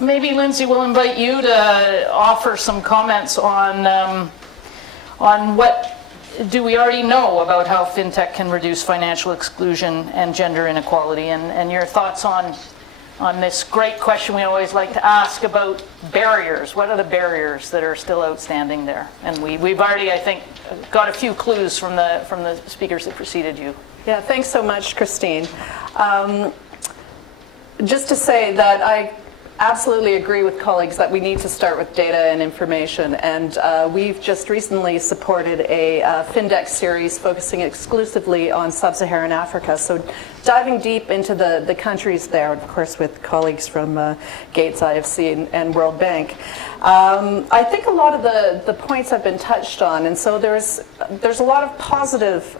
Maybe, Lindsay, we'll invite you to offer some comments on what do we already know about how FinTech can reduce financial exclusion and gender inequality, and your thoughts on this great question we always like to ask about barriers. What are the barriers that are still outstanding there? And we've already, I think, got a few clues from the speakers that preceded you. Yeah, thanks so much, Christine. Just to say that I absolutely agree with colleagues that we need to start with data and information, and we've just recently supported a Findex series focusing exclusively on sub-Saharan Africa, so diving deep into the countries there, of course with colleagues from Gates, IFC, and World Bank. I think a lot of the points have been touched on, and so there's a lot of positive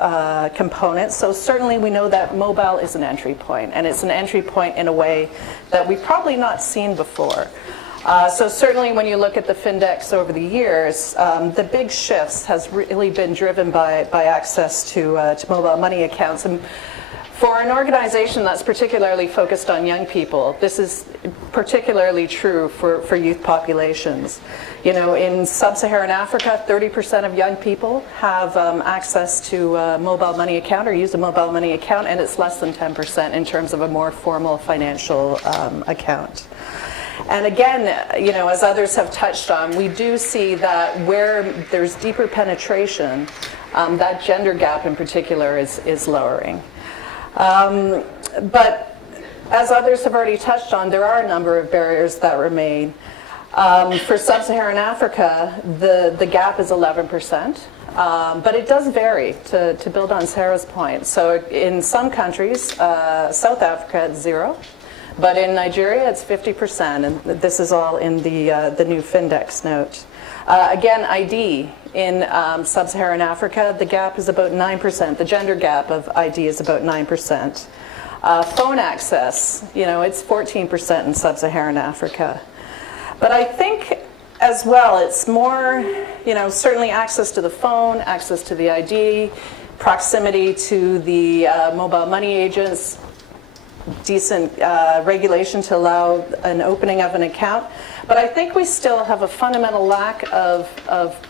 components. So certainly we know that mobile is an entry point, and it's an entry point in a way that we've probably not seen before. So certainly when you look at the Findex over the years, the big shifts has really been driven by access to mobile money accounts. And for an organization that's particularly focused on young people, this is particularly true for youth populations. You know, in sub-Saharan Africa, 30% of young people have access to a mobile money account or use a mobile money account, and it's less than 10% in terms of a more formal financial account. And again, you know, as others have touched on, we do see that where there's deeper penetration, that gender gap in particular is lowering. But as others have already touched on, there are a number of barriers that remain. For sub-Saharan Africa, the gap is 11%, but it does vary, to build on Sarah's point. So in some countries, South Africa it's 0, but in Nigeria it's 50%, and this is all in the new Findex note. Again, ID. In sub-Saharan Africa, the gap is about 9%. The gender gap of ID is about 9%. Phone access, you know, it's 14% in sub-Saharan Africa. But I think as well, it's more, you know, certainly access to the phone, access to the ID, proximity to the mobile money agents, decent regulation to allow an opening of an account. But I think we still have a fundamental lack of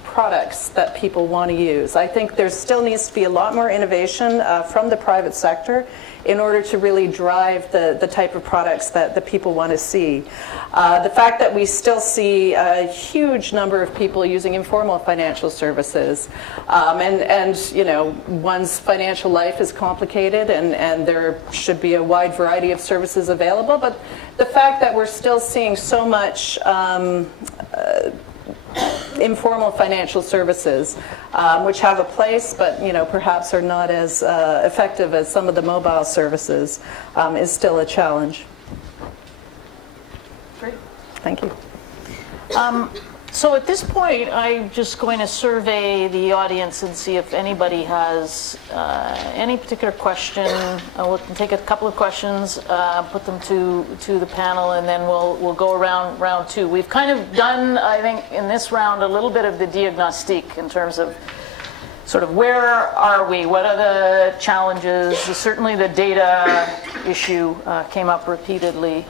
products that people want to use. I think there still needs to be a lot more innovation from the private sector in order to really drive the type of products that the people want to see. The fact that we still see a huge number of people using informal financial services, and you know, one's financial life is complicated, and there should be a wide variety of services available, but the fact that we're still seeing so much informal financial services, which have a place, but you know, perhaps are not as effective as some of the mobile services, is still a challenge. Great. Thank you. So at this point, I'm just going to survey the audience and see if anybody has any particular question. We'll take a couple of questions, put them to the panel, and then we'll go around round two. We've kind of done, I think, in this round, a little bit of the diagnostic in terms of sort of where are we, what are the challenges. Certainly the data issue came up repeatedly,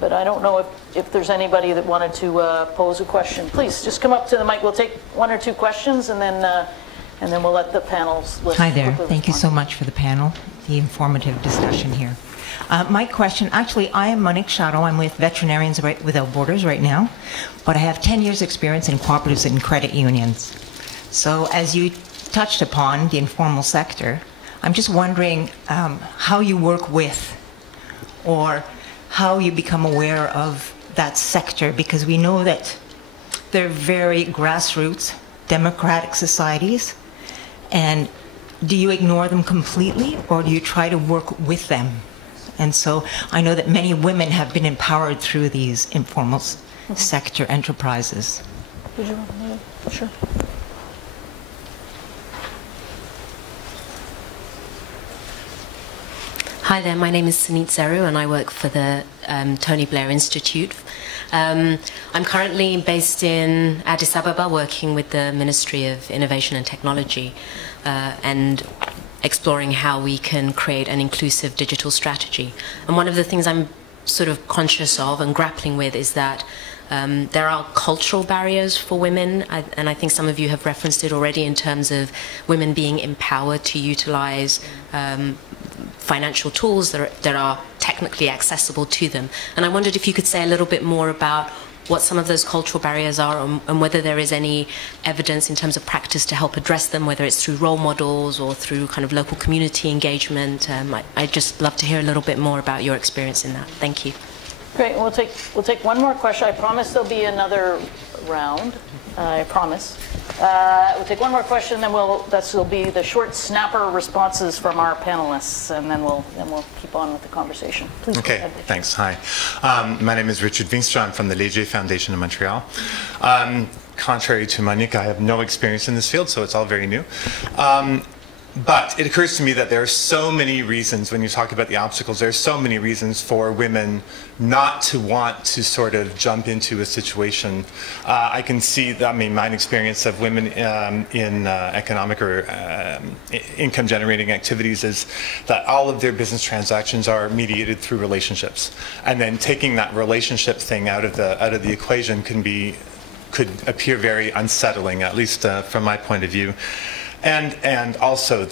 but I don't know if there's anybody that wanted to pose a question. Please, just come up to the mic. We'll take one or two questions, and then we'll let the panels listen. Hi there. Thank you so much for the panel, the informative discussion here. My question, actually, I am Monique Shadow. I'm with Veterinarians Without Borders right now, but I have 10 years experience in cooperatives and credit unions. So as you touched upon the informal sector, I'm just wondering how you work with, or how you become aware of that sector, because we know that they're very grassroots, democratic societies, and do you ignore them completely, or do you try to work with them? And so I know that many women have been empowered through these informal sector enterprises. Did you want to? Sure. Hi there, my name is Sunit Zeru and I work for the Tony Blair Institute. I'm currently based in Addis Ababa working with the Ministry of Innovation and Technology and exploring how we can create an inclusive digital strategy. And one of the things I'm sort of conscious of and grappling with is that there are cultural barriers for women, and I think some of you have referenced it already in terms of women being empowered to utilize financial tools that are technically accessible to them. And I wondered if you could say a little bit more about what some of those cultural barriers are and whether there is any evidence in terms of practice to help address them, whether it's through role models or through kind of local community engagement. I'd just love to hear a little bit more about your experience in that. Thank you. Great. We'll take one more question. I promise there'll be another round. I promise. We'll take one more question, then will be the short snapper responses from our panelists, and then we'll keep on with the conversation. Please. Okay. Go ahead. Thanks. Hi. My name is Richard Vingstra. I'm from the Léger Foundation in Montreal. Contrary to Monique, I have no experience in this field, so it's all very new. But it occurs to me that there are so many reasons, when you talk about the obstacles, there are so many reasons for women not to want to sort of jump into a situation. I can see that, I mean, my experience of women in economic or income generating activities is that all of their business transactions are mediated through relationships. And then taking that relationship thing out of the equation could appear very unsettling, at least from my point of view. And also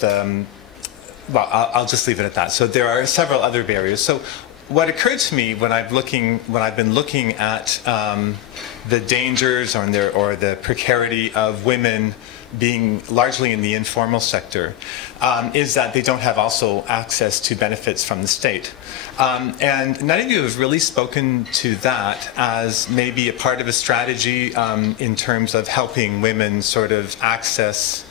well, I'll just leave it at that. So there are several other barriers. So what occurred to me when I've been looking at the dangers or the precarity of women being largely in the informal sector, is that they don't have also access to benefits from the state. And none of you have really spoken to that as maybe a part of a strategy in terms of helping women sort of access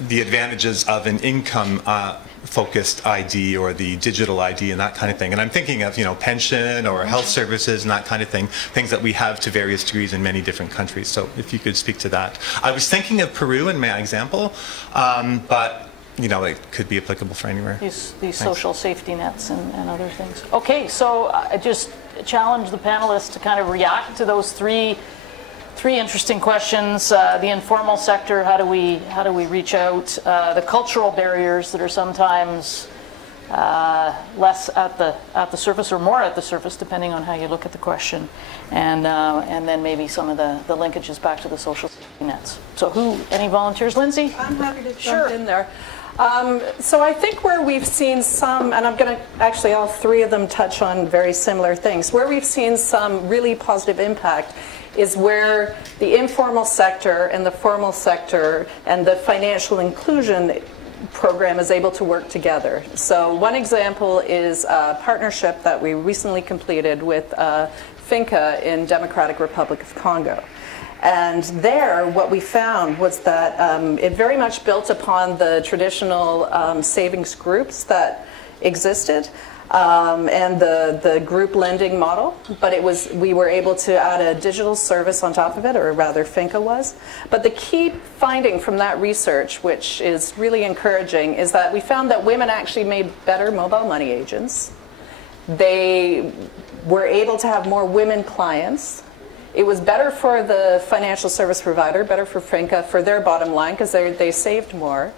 the advantages of an income-focused ID or the digital ID and that kind of thing. And I'm thinking of, pension or health services and that kind of thing, things that we have to various degrees in many different countries. So if you could speak to that. I was thinking of Peru in my example, but it could be applicable for anywhere. These social safety nets and other things. Okay, so I just challenge the panelists to kind of react to those three interesting questions. The informal sector, how do we reach out? The cultural barriers that are sometimes less at the surface or more at the surface, depending on how you look at the question, and then maybe some of the linkages back to the social safety nets. So any volunteers? Lindsay? I'm happy to jump in there. So I think where we've seen some, and I'm going to actually all three of them touch on very similar things, where we've seen some really positive impact is where the informal sector and the formal sector and the financial inclusion program is able to work together. So one example is a partnership that we recently completed with Finca in Democratic Republic of Congo. And there, what we found was that it very much built upon the traditional savings groups that existed. And the group lending model, but we were able to add a digital service on top of it, or rather Finca was. But the key finding from that research, which is really encouraging, is that we found that women actually made better mobile money agents. They were able to have more women clients. It was better for the financial service provider, better for Finca, for their bottom line, because they saved more.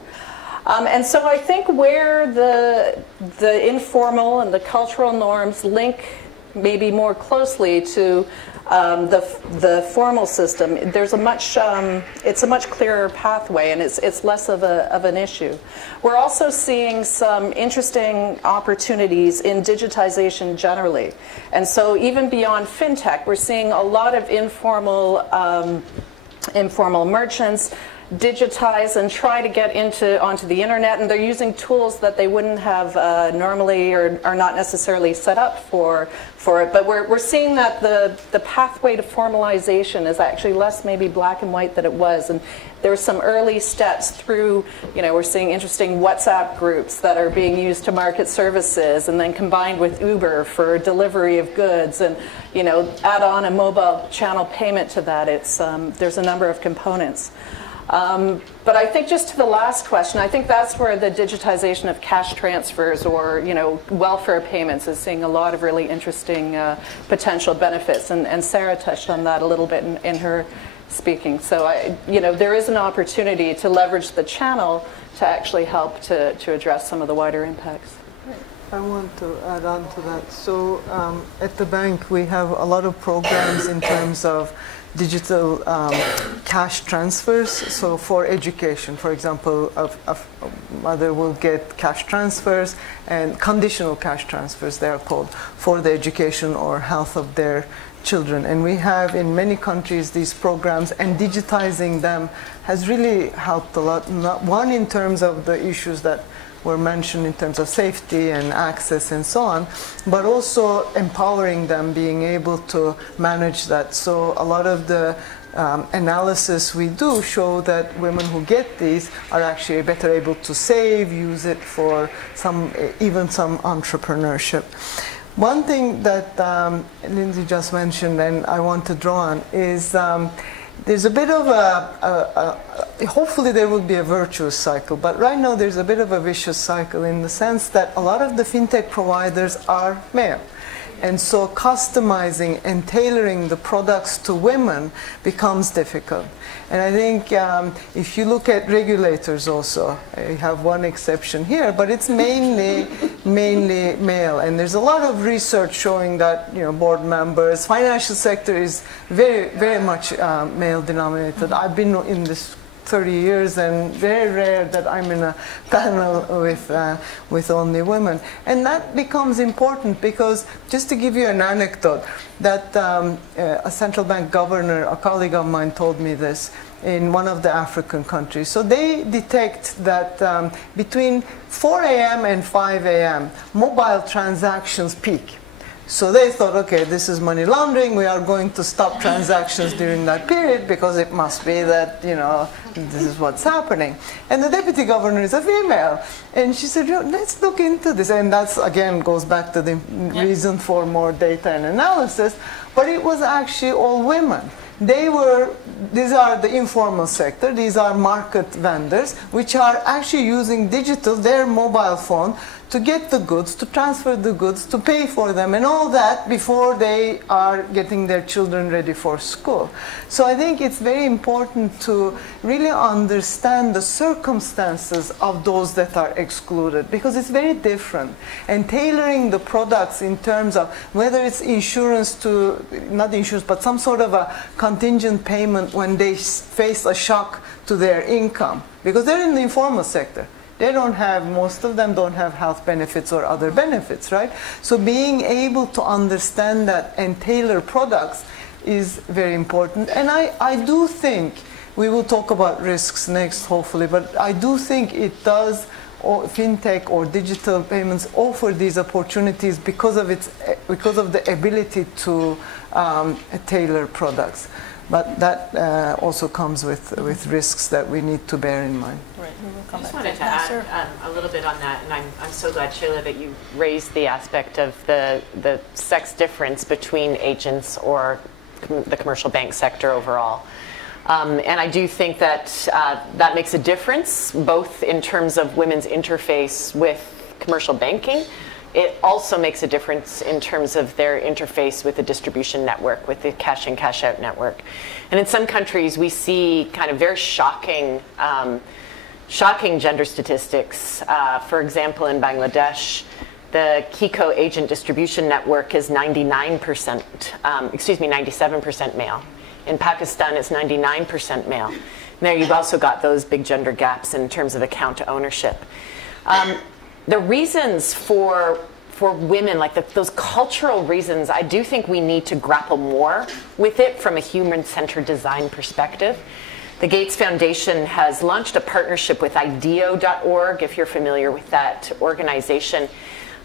And so I think where the informal and the cultural norms link maybe more closely to the formal system, there's it's a much clearer pathway, and it's less of an issue. We're also seeing some interesting opportunities in digitization generally. And so even beyond fintech, we're seeing a lot of informal merchants digitize and try to get onto the internet, and they're using tools that they wouldn't have normally or are not necessarily set up for it. But we're seeing that the pathway to formalization is actually less maybe black and white than it was, and there's some early steps through, we're seeing interesting WhatsApp groups that are being used to market services, and then combined with Uber for delivery of goods, and add on a mobile channel payment to that. There's a number of components. But I think just to the last question, I think that's where the digitization of cash transfers or welfare payments is seeing a lot of really interesting potential benefits. And Sarah touched on that a little bit in her speaking. So there is an opportunity to leverage the channel to actually help to address some of the wider impacts. I want to add on to that. So at the bank, we have a lot of programs in terms of digital cash transfers. So for education, for example, a mother will get cash transfers and conditional cash transfers, they are called, for the education or health of their children. And we have in many countries these programs, and digitizing them has really helped a lot. One, in terms of the issues that were mentioned in terms of safety and access and so on, but also empowering them, being able to manage that. So a lot of the analysis we do show that women who get these are actually better able to save, use it for even some entrepreneurship. One thing that Lindsay just mentioned and I want to draw on is there's a bit of hopefully there will be a virtuous cycle, but right now there's a bit of a vicious cycle in the sense that a lot of the fintech providers are male. And so customizing and tailoring the products to women becomes difficult. And I think if you look at regulators also, I have one exception here, but it's mainly male. And there's a lot of research showing that board members, financial sector is very much male dominated. I've been in this 30 years, and very rare that I'm in a panel with only women. And that becomes important because, just to give you an anecdote, that a central bank governor, a colleague of mine told me this, in one of the African countries. So they detect that between 4 a.m. and 5 a.m., mobile transactions peak. So they thought, okay, this is money laundering. We are going to stop transactions during that period because it must be that, this is what's happening. And the deputy governor is a female. And she said, let's look into this. And that's, again, goes back to the reason for more data and analysis. But it was actually all women. These are the informal sector. These are market vendors, which are actually using digital, their mobile phone, to get the goods, to transfer the goods, to pay for them, and all that before they are getting their children ready for school. So I think it's very important to really understand the circumstances of those that are excluded, because it's very different. And tailoring the products in terms of whether it's insurance not insurance, but some sort of a contingent payment when they face a shock to their income, because they're in the informal sector. Most of them don't have health benefits or other benefits, right? So being able to understand that and tailor products is very important. And I do think, we will talk about risks next, hopefully, but I do think it does, fintech or digital payments offer these opportunities because of the ability to tailor products. But that also comes with risks that we need to bear in mind. Right. I just wanted to add a little bit on that, and I'm so glad, Sheila, that you raised the aspect of the sex difference between agents or the commercial bank sector overall. And I do think that that makes a difference, both in terms of women's interface with commercial banking. It also makes a difference in terms of their interface with the distribution network, with the cash in, cash out network. And in some countries, we see kind of very shocking gender statistics. For example, in Bangladesh, the Keynote agent distribution network is 97% male. In Pakistan, it's 99% male. And there you've also got those big gender gaps in terms of account ownership. The reasons for women, like those cultural reasons, I do think we need to grapple more with it from a human-centered design perspective. The Gates Foundation has launched a partnership with IDEO.org, if you're familiar with that organization,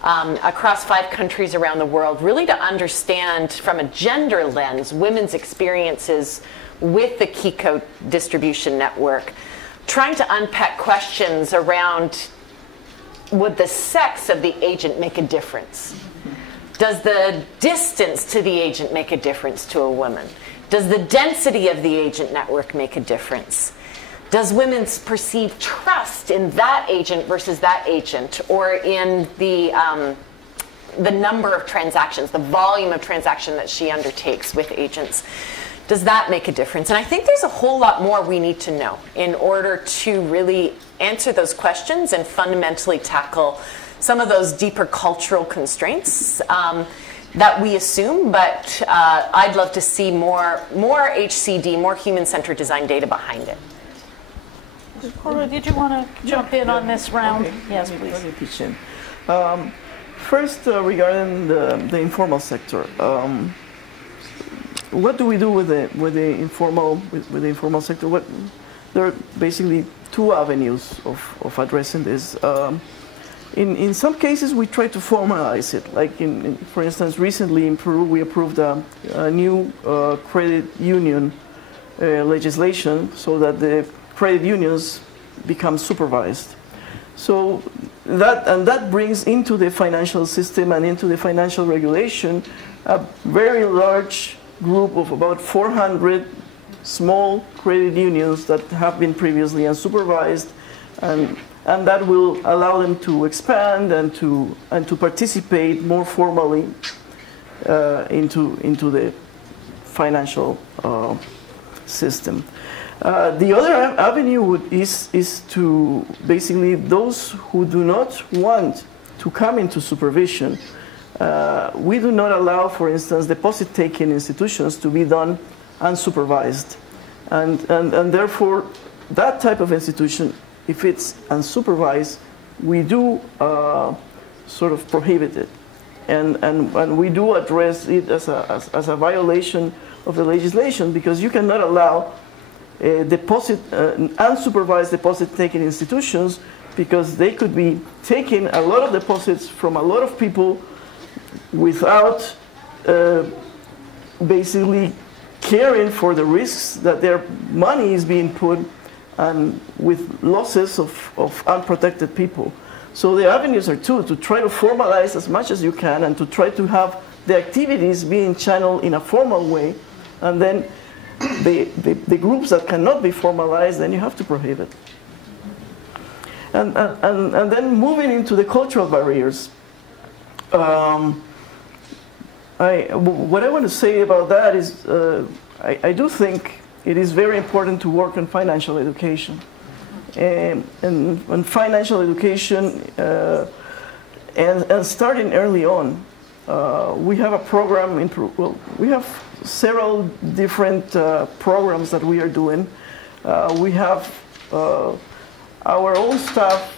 across 5 countries around the world, really to understand from a gender lens women's experiences with the Keynote distribution network, trying to unpack questions around, would the sex of the agent make a difference? Does the distance to the agent make a difference to a woman? Does the density of the agent network make a difference? does women's perceived trust in that agent versus that agent, or in the number of transactions, the volume of transaction that she undertakes with agents, does that make a difference? And I think there's a whole lot more we need to know in order to really answer those questions and fundamentally tackle some of those deeper cultural constraints that we assume, but I'd love to see more HCD, more human-centered design data behind it. Cora, did you want to jump in on this round? Okay. Yes, Let please. me pitch in. First, regarding the informal sector, what do we do with the informal sector? There are basically two avenues of addressing this. In some cases, we try to formalize it. Like, for instance, recently in Peru, we approved a new credit union legislation so that the credit unions become supervised. So that brings into the financial system and into the financial regulation a very large group of about 400 small credit unions that have been previously unsupervised, and that will allow them to expand and to participate more formally into the financial system. The other avenue is to basically those who do not want to come into supervision. We do not allow, for instance, deposit-taking institutions to be done unsupervised, and therefore that type of institution, if it's unsupervised, we do sort of prohibit it, and we do address it as a violation of the legislation, because you cannot allow unsupervised deposit-taking institutions, because they could be taking a lot of deposits from a lot of people without basically caring for the risks that their money is being put, and with losses of unprotected people. So the avenues are two: to try to formalize as much as you can, and to try to have the activities being channeled in a formal way, and then the groups that cannot be formalized, then you have to prohibit. And then moving into the cultural barriers, what I want to say about that is I do think it is very important to work on financial education. And financial education, and starting early on. We have a program in Peru. Well, we have several different programs that we are doing. We have our own staff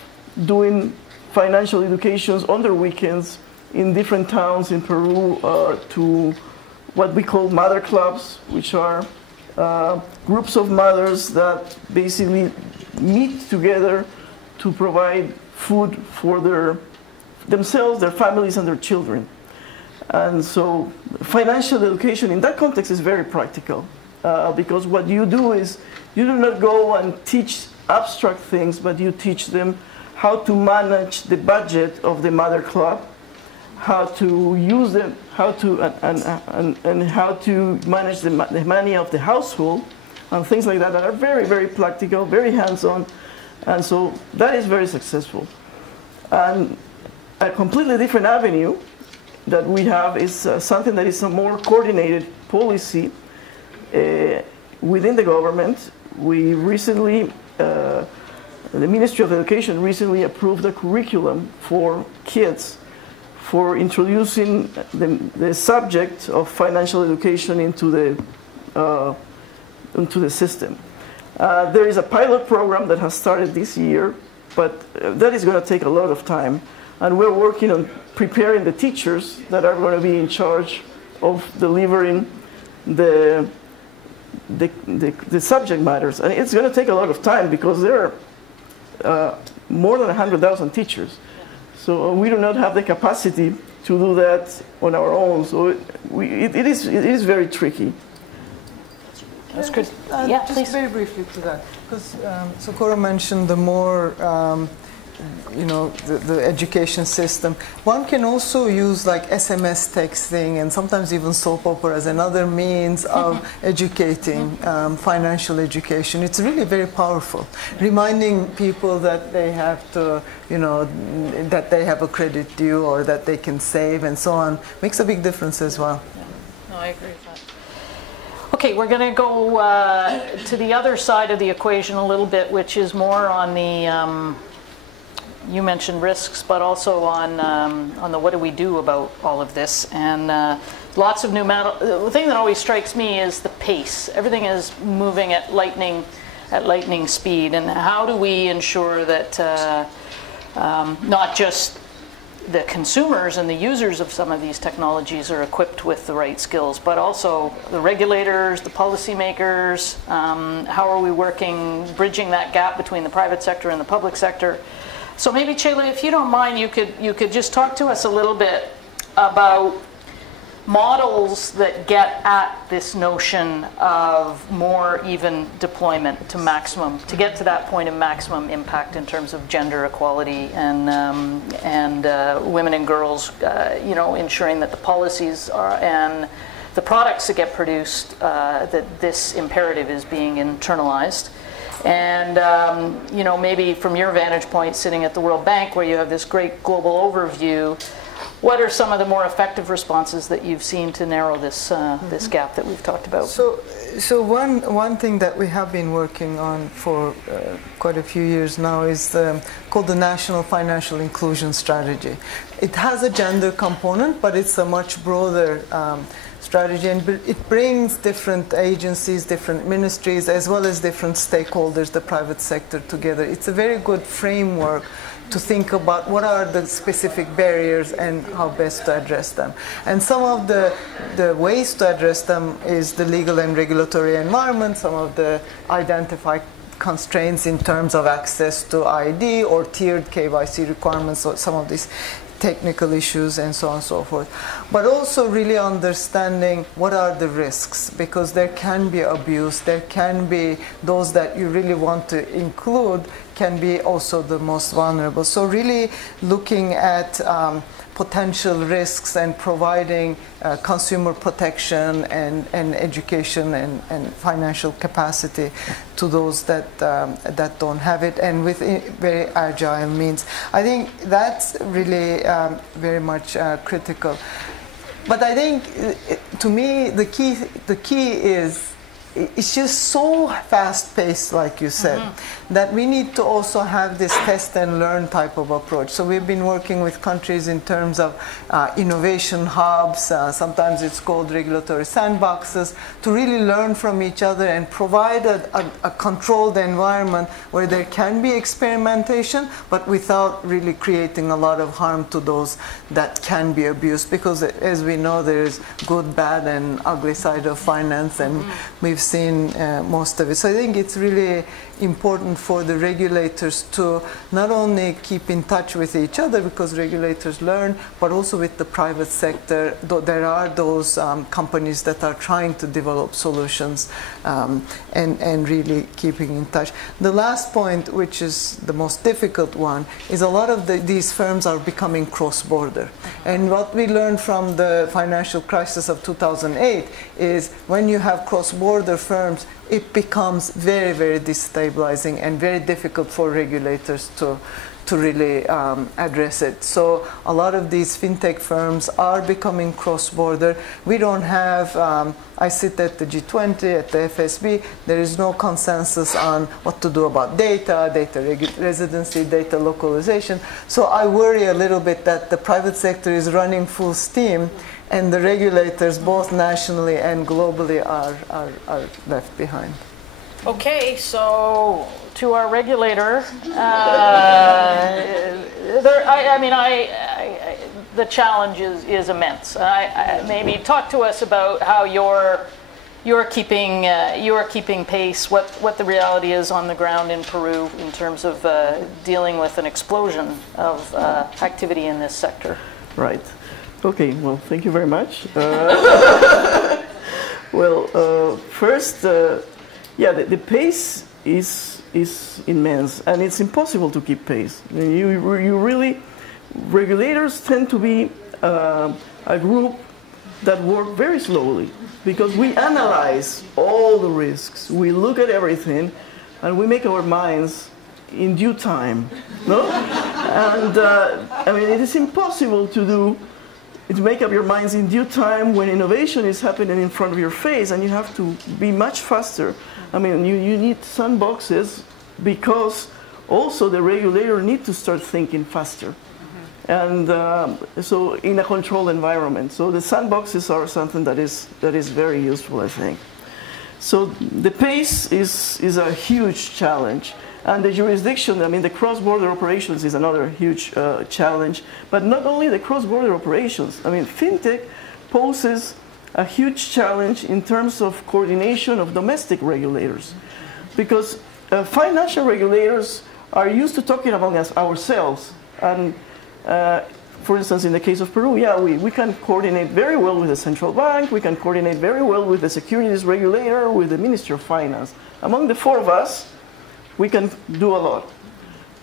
doing financial educations on their weekends in different towns in Peru, to what we call mother clubs, which are groups of mothers that basically meet together to provide food for themselves, their families, and their children. And so financial education in that context is very practical, because what you do is you do not go and teach abstract things, but you teach them how to manage the budget of the mother club, how to use them, how to and how to manage the money of the household, and things like that are very, very practical, very hands-on, and so that is very successful. And a completely different avenue that we have is something that is a more coordinated policy within the government. We recently, the Ministry of Education recently approved a curriculum for kids for introducing the subject of financial education into the system. There is a pilot program that has started this year, but that is going to take a lot of time. And we're working on preparing the teachers that are going to be in charge of delivering the subject matters. And it's going to take a lot of time, because there are more than 100,000 teachers. So we do not have the capacity to do that on our own. So it is very tricky. That's good. Just please. very briefly to that, because so Cora mentioned the more the education system. One can also use like SMS texting and sometimes even soap opera as another means of educating, financial education. It's really very powerful, reminding people that they have to, that they have a credit due or that they can save and so on. Makes a big difference as well. Yeah. No, I agree with that. Okay, we're going to go to the other side of the equation a little bit, which is more on the, you mentioned risks, but also on the what do we do about all of this. And lots of new the thing that always strikes me is the pace. Everything is moving at lightning speed. And how do we ensure that not just the consumers and the users of some of these technologies are equipped with the right skills, but also the regulators, the policymakers, how are we bridging that gap between the private sector and the public sector? So maybe, Chela, if you don't mind, you could just talk to us a little bit about models that get at this notion of more even deployment to maximum, to get to that point of maximum impact in terms of gender equality and women and girls, ensuring that the policies and the products that get produced, that this imperative is being internalized. And, maybe from your vantage point, sitting at the World Bank, where you have this great global overview, what are some of the more effective responses that you've seen to narrow this this gap that we've talked about? So one thing that we have been working on for quite a few years now is called the National Financial Inclusion Strategy. It has a gender component, but it's a much broader strategy, and it brings different agencies, different ministries, as well as different stakeholders, the private sector, together. It's a very good framework to think about what are the specific barriers and how best to address them. And some of the ways to address them is the legal and regulatory environment, some of the identified constraints in terms of access to ID or tiered KYC requirements, or some of these technical issues and so on and so forth. But also really understanding what are the risks, because there can be abuse, there can be those that you really want to include can be also the most vulnerable. So really looking at potential risks and providing consumer protection and education and financial capacity to those that don't have it, and with very agile means. I think that's really very much critical. But I think, to me, the key is it's just so fast-paced, like you said, that we need to also have this test and learn type of approach. So we've been working with countries in terms of innovation hubs, sometimes it's called regulatory sandboxes, to really learn from each other and provide a controlled environment where there can be experimentation, but without really creating a lot of harm to those that can be abused. Because as we know, there is good, bad, and ugly side of finance, and we've seen most of it. So I think it's really important for the regulators to not only keep in touch with each other, because regulators learn, but also with the private sector. There are those companies that are trying to develop solutions and really keeping in touch. The last point, which is the most difficult one, is a lot of these firms are becoming cross-border. And what we learned from the financial crisis of 2008 is when you have cross-border firms, it becomes very, very destabilizing and very difficult for regulators to really address it. So a lot of these fintech firms are becoming cross-border. We don't have, I sit at the G20, at the FSB, there is no consensus on what to do about data residency, data localization. So I worry a little bit that the private sector is running full steam, and the regulators, both nationally and globally, are left behind. Okay, so to our regulator, the challenge is immense. Maybe talk to us about how you're keeping pace, what the reality is on the ground in Peru in terms of dealing with an explosion of activity in this sector. Right. Okay, well, thank you very much. First, the pace is is immense, and it's impossible to keep pace. I mean, you really, regulators tend to be a group that work very slowly, because we analyze all the risks, we look at everything, and we make our minds in due time. No? And I mean, it is impossible to make up your minds in due time when innovation is happening in front of your face, and you have to be much faster. I mean, you need sandboxes, because also the regulator needs to start thinking faster. And so in a controlled environment. So the sandboxes are something that is very useful, I think. So the pace is a huge challenge. And the jurisdiction, I mean, the cross-border operations is another huge challenge. But not only the cross-border operations. I mean, fintech poses a huge challenge in terms of coordination of domestic regulators. Because financial regulators are used to talking among us ourselves. And for instance, in the case of Peru, yeah, we can coordinate very well with the central bank. We can coordinate very well with the securities regulator, with the Ministry of Finance. Among the four of us, we can do a lot.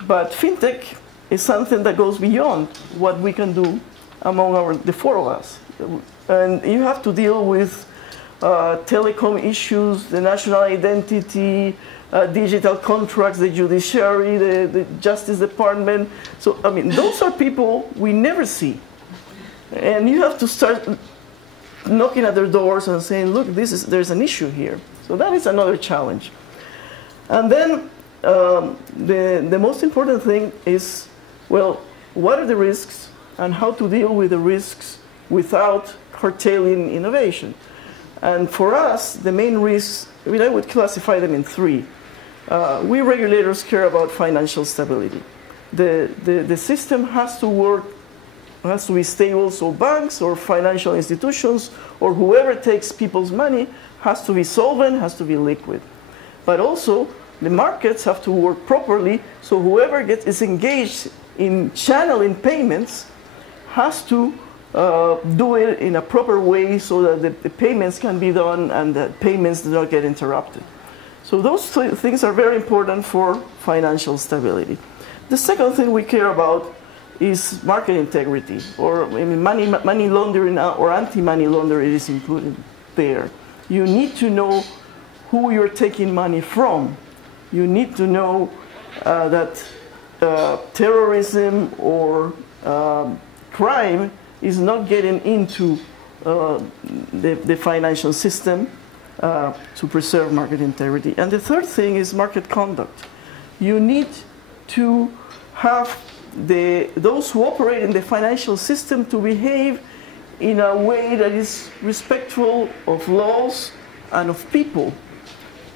But fintech is something that goes beyond what we can do among the four of us. And you have to deal with telecom issues, the national identity, digital contracts, the judiciary, the Justice Department. So, I mean, those are people we never see. And you have to start knocking at their doors and saying, look, there's an issue here. So that is another challenge. And then the most important thing is, well, what are the risks and how to deal with the risks without curtailing innovation? And for us, the main risks, I mean, I would classify them in three. We regulators care about financial stability. The system has to work, has to be stable, so banks or financial institutions or whoever takes people's money has to be solvent, has to be liquid. But also, the markets have to work properly, so whoever is engaged in channeling payments has to do it in a proper way so that the payments can be done and the payments do not get interrupted. So those things are very important for financial stability. The second thing we care about is market integrity, or I mean, money laundering or anti-money laundering is included there. You need to know who you're taking money from. You need to know that terrorism or crime is not getting into the financial system to preserve market integrity. And the third thing is market conduct. You need to have those who operate in the financial system to behave in a way that is respectful of laws and of people.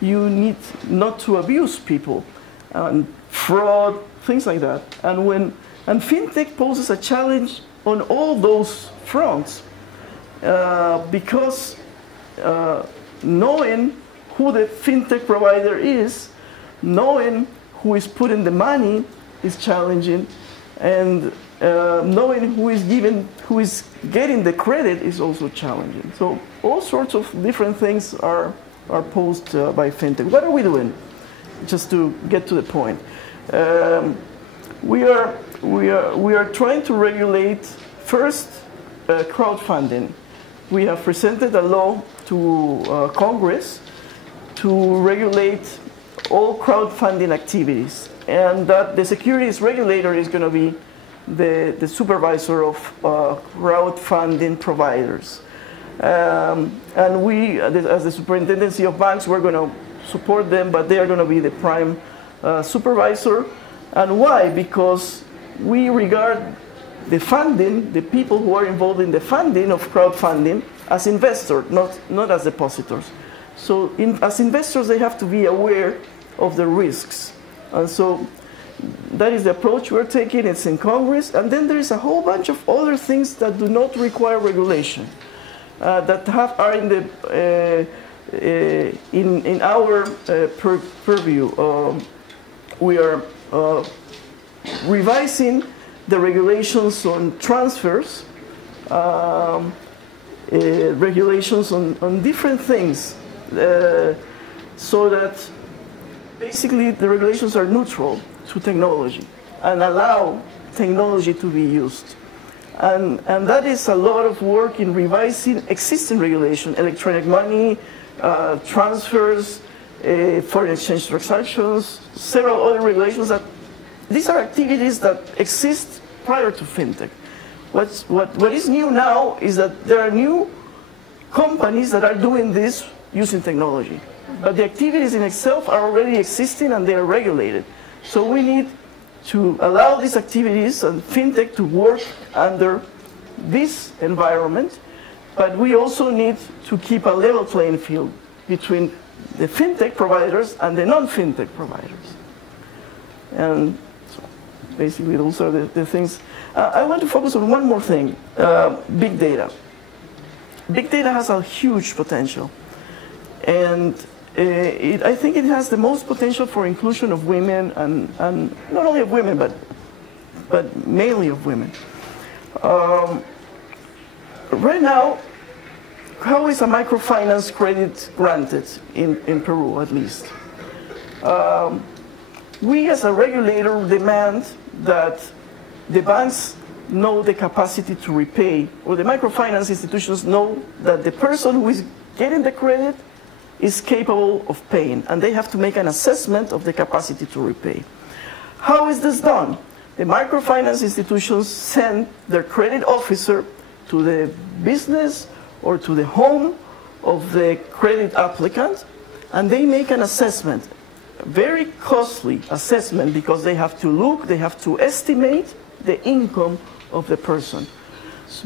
You need not to abuse people, and fraud, things like that. And fintech poses a challenge on all those fronts because knowing who the fintech provider is, knowing who is putting the money is challenging, and knowing who is getting the credit is also challenging. So all sorts of different things are posed by fintech. What are we doing? Just to get to the point, we are trying to regulate first crowdfunding. We have presented a law to Congress to regulate all crowdfunding activities, and that the securities regulator is going to be the supervisor of crowdfunding providers. And we, as the superintendency of banks, we're going to support them, but they are going to be the prime supervisor. And why? Because we regard the funding, the people who are involved in the funding of crowdfunding, as investors, not as depositors. So as investors, they have to be aware of the risks. And so that is the approach we're taking. It's in Congress. And then there is a whole bunch of other things that do not require regulation, that are in the in our purview. We are revising the regulations on transfers, regulations on different things, so that basically the regulations are neutral to technology and allow technology to be used. And that is a lot of work in revising existing regulation, electronic money, transfers, foreign exchange transactions, several other regulations that these are activities that exist prior to fintech. What is new now is that there are new companies that are doing this using technology. But the activities in itself are already existing and they are regulated. So we need to allow these activities and fintech to work under this environment, but we also need to keep a level playing field between the fintech providers and the non-fintech providers. And so basically those are the things. I want to focus on one more thing, big data. Big data has a huge potential. And I think it has the most potential for inclusion of women, and not only of women, but mainly of women. Right now, how is a microfinance credit granted in Peru, at least? We as a regulator demand that the banks know the capacity to repay, or the microfinance institutions know that the person who is getting the credit is capable of paying, and they have to make an assessment of the capacity to repay. How is this done? The microfinance institutions send their credit officer to the business or to the home of the credit applicant, and they make an assessment, a very costly assessment, because they have to look, they have to estimate the income of the person.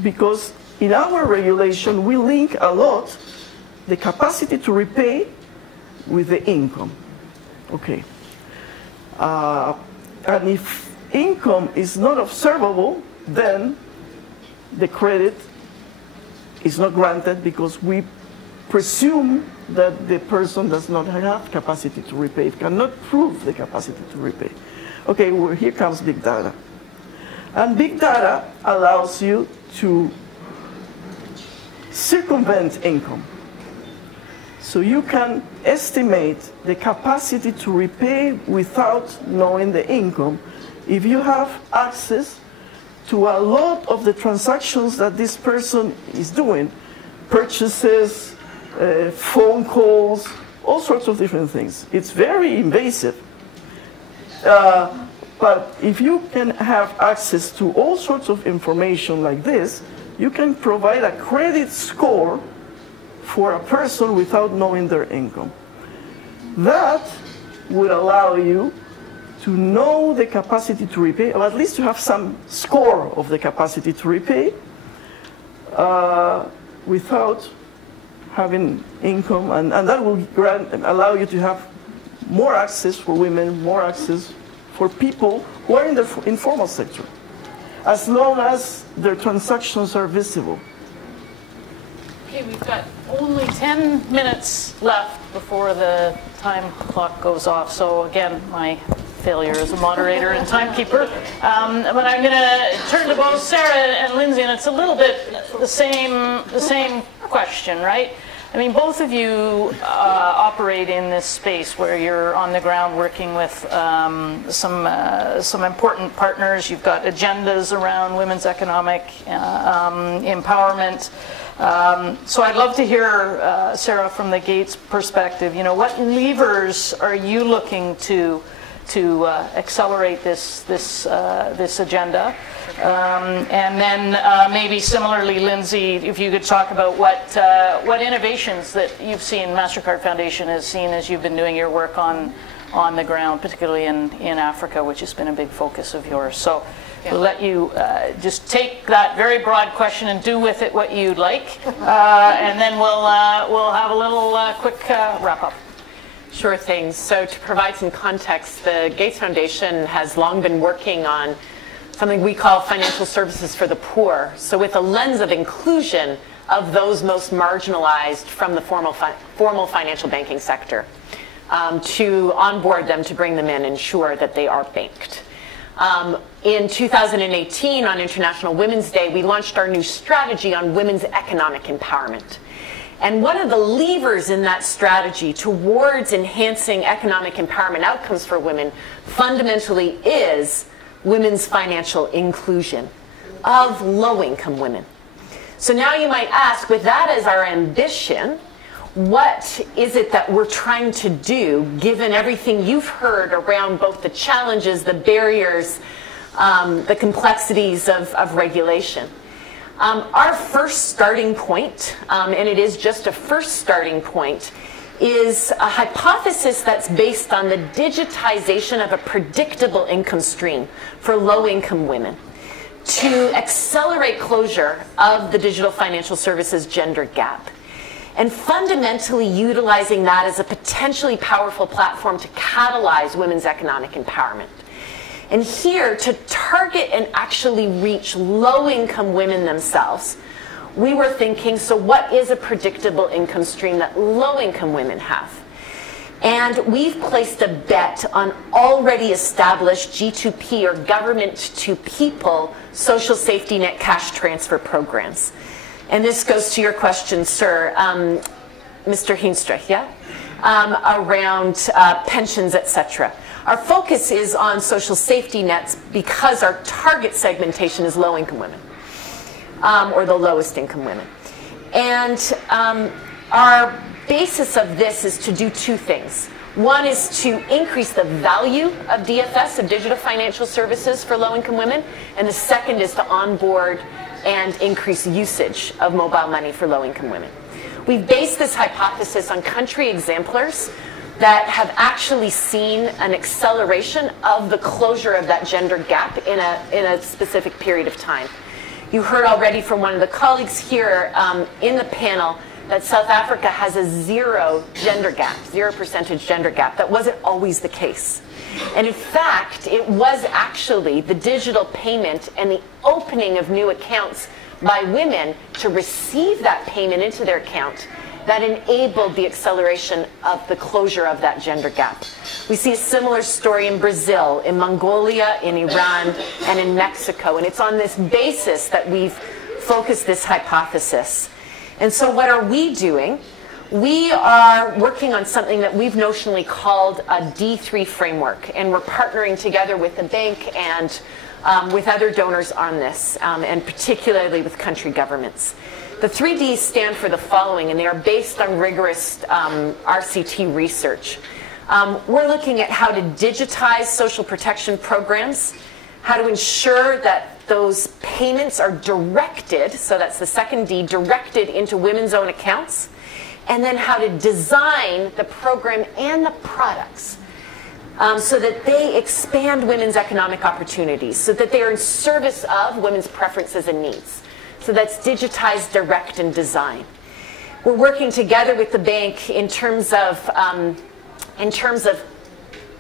Because in our regulation, we link a lot the capacity to repay with the income. Okay. And if income is not observable, then the credit is not granted, because we presume that the person does not have capacity to repay. It cannot prove the capacity to repay. Okay, well, here comes big data. And big data allows you to circumvent income. So you can estimate the capacity to repay without knowing the income if you have access to a lot of the transactions that this person is doing, purchases, phone calls, all sorts of different things. It's very invasive. But if you can have access to all sorts of information like this, you can provide a credit score for a person without knowing their income. That would allow you to know the capacity to repay, or at least to have some score of the capacity to repay, without having income, and that will allow you to have more access for women, more access for people who are in the informal sector, as long as their transactions are visible. Okay, we've got only 10 minutes left before the time clock goes off. So again, my failure as a moderator and timekeeper. But I'm going to turn to both Sarah and Lindsay, and it's a little bit the same question, right? I mean, both of you operate in this space where you're on the ground working with some important partners. You've got agendas around women's economic empowerment. So I'd love to hear, Sarah, from the Gates perspective, you know, what levers are you looking to accelerate this agenda? And then maybe similarly, Lindsay, if you could talk about what innovations that you've seen, MasterCard Foundation has seen as you've been doing your work on the ground, particularly in Africa, which has been a big focus of yours. So we'll let you just take that very broad question and do with it what you'd like, and then we'll have a little quick wrap up. Sure thing. So to provide some context, the Gates Foundation has long been working on something we call financial services for the poor. So with a lens of inclusion of those most marginalized from the formal financial banking sector, to onboard them, to bring them in, ensure that they are banked. In 2018, on International Women's Day, we launched our new strategy on women's economic empowerment. And one of the levers in that strategy towards enhancing economic empowerment outcomes for women fundamentally is women's financial inclusion of low-income women. So now you might ask, with that as our ambition, what is it that we're trying to do, given everything you've heard around both the challenges, the barriers, the complexities of regulation? Our first starting point, and it is just a first starting point, is a hypothesis that's based on the digitization of a predictable income stream for low-income women to accelerate closure of the digital financial services gender gap, and fundamentally utilizing that as a potentially powerful platform to catalyze women's economic empowerment. And here, to target and actually reach low-income women themselves, we were thinking, so what is a predictable income stream that low-income women have? And we've placed a bet on already established G2P, or government-to-people, social safety net cash transfer programs. And this goes to your question, sir, Mr. Heenstra, yeah? Around pensions, etc. Our focus is on social safety nets because our target segmentation is low-income women, or the lowest income women. And our basis of this is to do two things. One is to increase the value of DFS, of digital financial services, for low-income women, and the second is to onboard and increase usage of mobile money for low-income women. We've based this hypothesis on country exemplars that have actually seen an acceleration of the closure of that gender gap in a specific period of time. You heard already from one of the colleagues here in the panel that South Africa has a zero gender gap, 0% gender gap. That wasn't always the case. And in fact, it was actually the digital payment and the opening of new accounts by women to receive that payment into their account that enabled the acceleration of the closure of that gender gap. We see a similar story in Brazil, in Mongolia, in Iran, and in Mexico. And it's on this basis that we've focused this hypothesis. And so what are we doing? We are working on something that we've notionally called a D3 framework. And we're partnering together with the bank and with other donors on this, and particularly with country governments. The 3 Ds stand for the following, and they are based on rigorous RCT research. We're looking at how to digitize social protection programs, how to ensure that those payments are directed, so that's the second D, directed into women's own accounts, and then how to design the program and the products so that they expand women's economic opportunities, so that they are in service of women's preferences and needs. So that's digitize, direct, and design. We're working together with the bank in terms of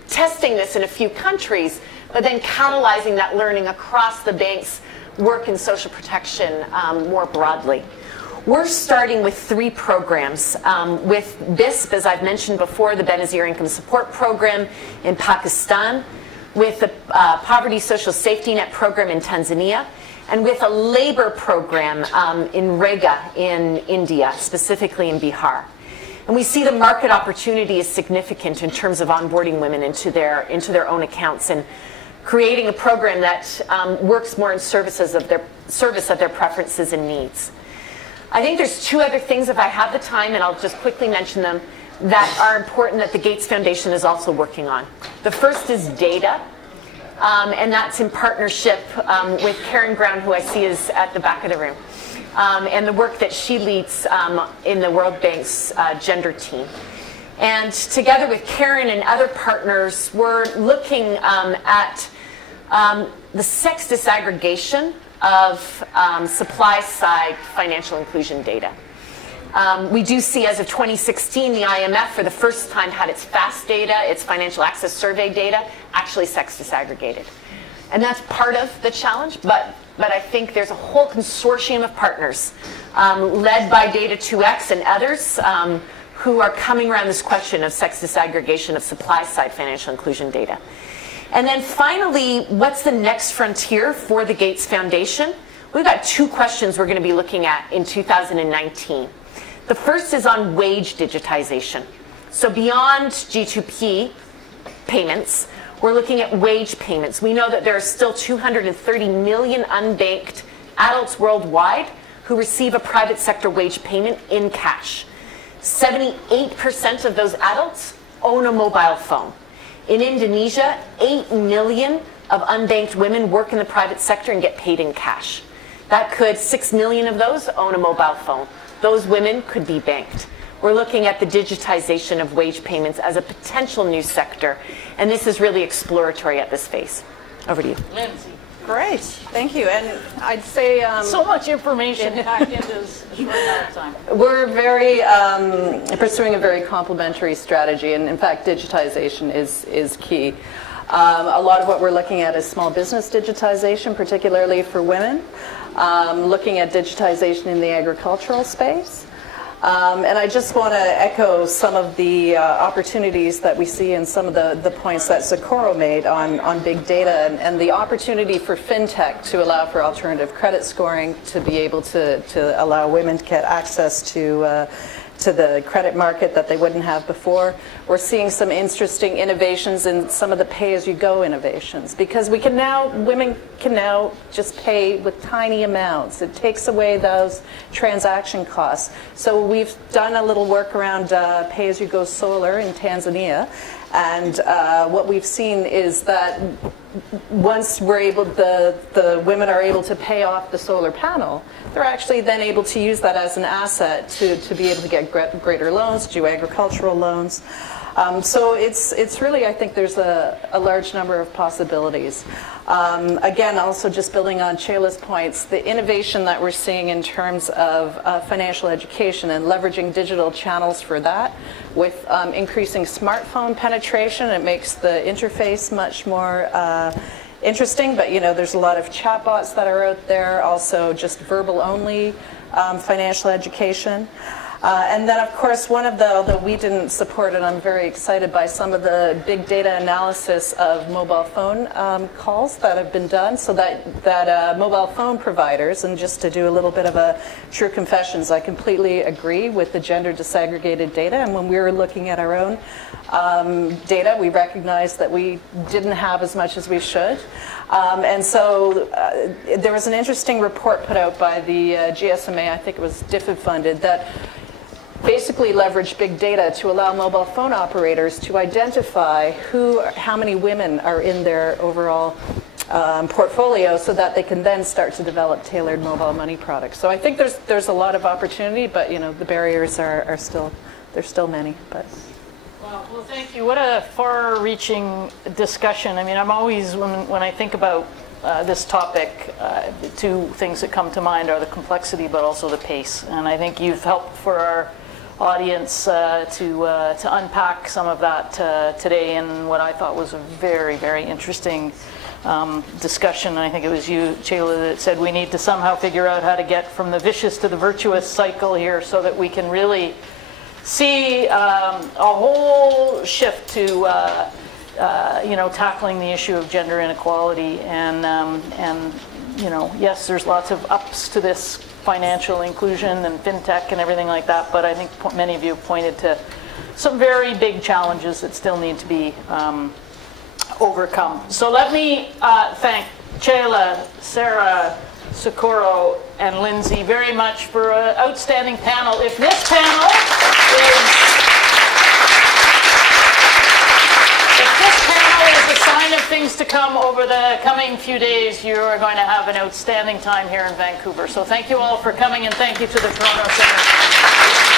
testing this in a few countries, but then catalyzing that learning across the bank's work in social protection more broadly. We're starting with 3 programs. With BISP, as I've mentioned before, the Benazir Income Support Program in Pakistan, with the Poverty Social Safety Net Program in Tanzania, and with a labor program in Rega in India, specifically in Bihar. And we see the market opportunity is significant in terms of onboarding women into their own accounts and creating a program that works more in service of their preferences and needs. I think there's 2 other things, if I have the time, and I'll just quickly mention them, that are important that the Gates Foundation is also working on. The first is data. And that's in partnership with Karen Brown, who I see is at the back of the room, and the work that she leads in the World Bank's gender team. And together with Karen and other partners, we're looking at the sex disaggregation of supply-side financial inclusion data. We do see, as of 2016, the IMF for the first time had its FAST data, its financial access survey data, actually sex disaggregated. And that's part of the challenge, but I think there's a whole consortium of partners led by Data2X and others who are coming around this question of sex disaggregation of supply-side financial inclusion data. And then finally, what's the next frontier for the Gates Foundation? We've got 2 questions we're going to be looking at in 2019. The first is on wage digitization. So beyond G2P payments, we're looking at wage payments. We know that there are still 230 million unbanked adults worldwide who receive a private sector wage payment in cash. 78% of those adults own a mobile phone. In Indonesia, 8 million of unbanked women work in the private sector and get paid in cash. That could, 6 million of those own a mobile phone. Those women could be banked. We're looking at the digitization of wage payments as a potential new sector, and this is really exploratory at this phase. Over to you. Lindsay. Great, thank you. And I'd say So much information packed into this short amount of time. we're very pursuing a very complementary strategy, and in fact, digitization is key. A lot of what we're looking at is small business digitization, particularly for women. Looking at digitization in the agricultural space. And I just want to echo some of the opportunities that we see in some of the points that Socorro made on big data and the opportunity for Fintech to allow for alternative credit scoring, to be able to allow women to get access to the credit market that they wouldn't have before. We're seeing some interesting innovations in some of the pay-as-you-go innovations, because women can now just pay with tiny amounts. It takes away those transaction costs. So we've done a little work around pay-as-you-go solar in Tanzania, and what we've seen is that once the women are able to pay off the solar panel, they're actually then able to use that as an asset to be able to get greater loans, do agricultural loans. So it's really, I think there's a large number of possibilities. Again, also just building on Shayla's points, the innovation that we're seeing in terms of financial education and leveraging digital channels for that, with increasing smartphone penetration, it makes the interface much more interesting. But there's a lot of chatbots that are out there, also just verbal only financial education. And then, of course, although we didn't support it, I'm very excited by some of the big data analysis of mobile phone calls that have been done, so that mobile phone providers, and just to do a little bit of a true confessions, I completely agree with the gender disaggregated data, and when we were looking at our own data, we recognized that we didn't have as much as we should. And so there was an interesting report put out by the GSMA, I think it was DFID funded, that basically leverage big data to allow mobile phone operators to identify how many women are in their overall portfolio, so that they can then start to develop tailored mobile money products. So I think there's a lot of opportunity, but the barriers are still many. But Well, thank you. What a far-reaching discussion. I mean, I'm always, when I think about this topic, two things that come to mind are the complexity, but also the pace. And I think you've helped for our audience to unpack some of that today in what I thought was a very, very interesting discussion. I think it was you, Shayla, that said we need to somehow figure out how to get from the vicious to the virtuous cycle here, so that we can really see a whole shift to tackling the issue of gender inequality, and yes, there's lots of ups to this financial inclusion and fintech and everything like that, but I think many of you have pointed to some very big challenges that still need to be overcome. So let me thank Shayla, Sarah, Socorro, and Lindsay very much for an outstanding panel. If this panel is a sign of things to come over the coming few days, you are going to have an outstanding time here in Vancouver. So thank you all for coming, and thank you to the Toronto Centre.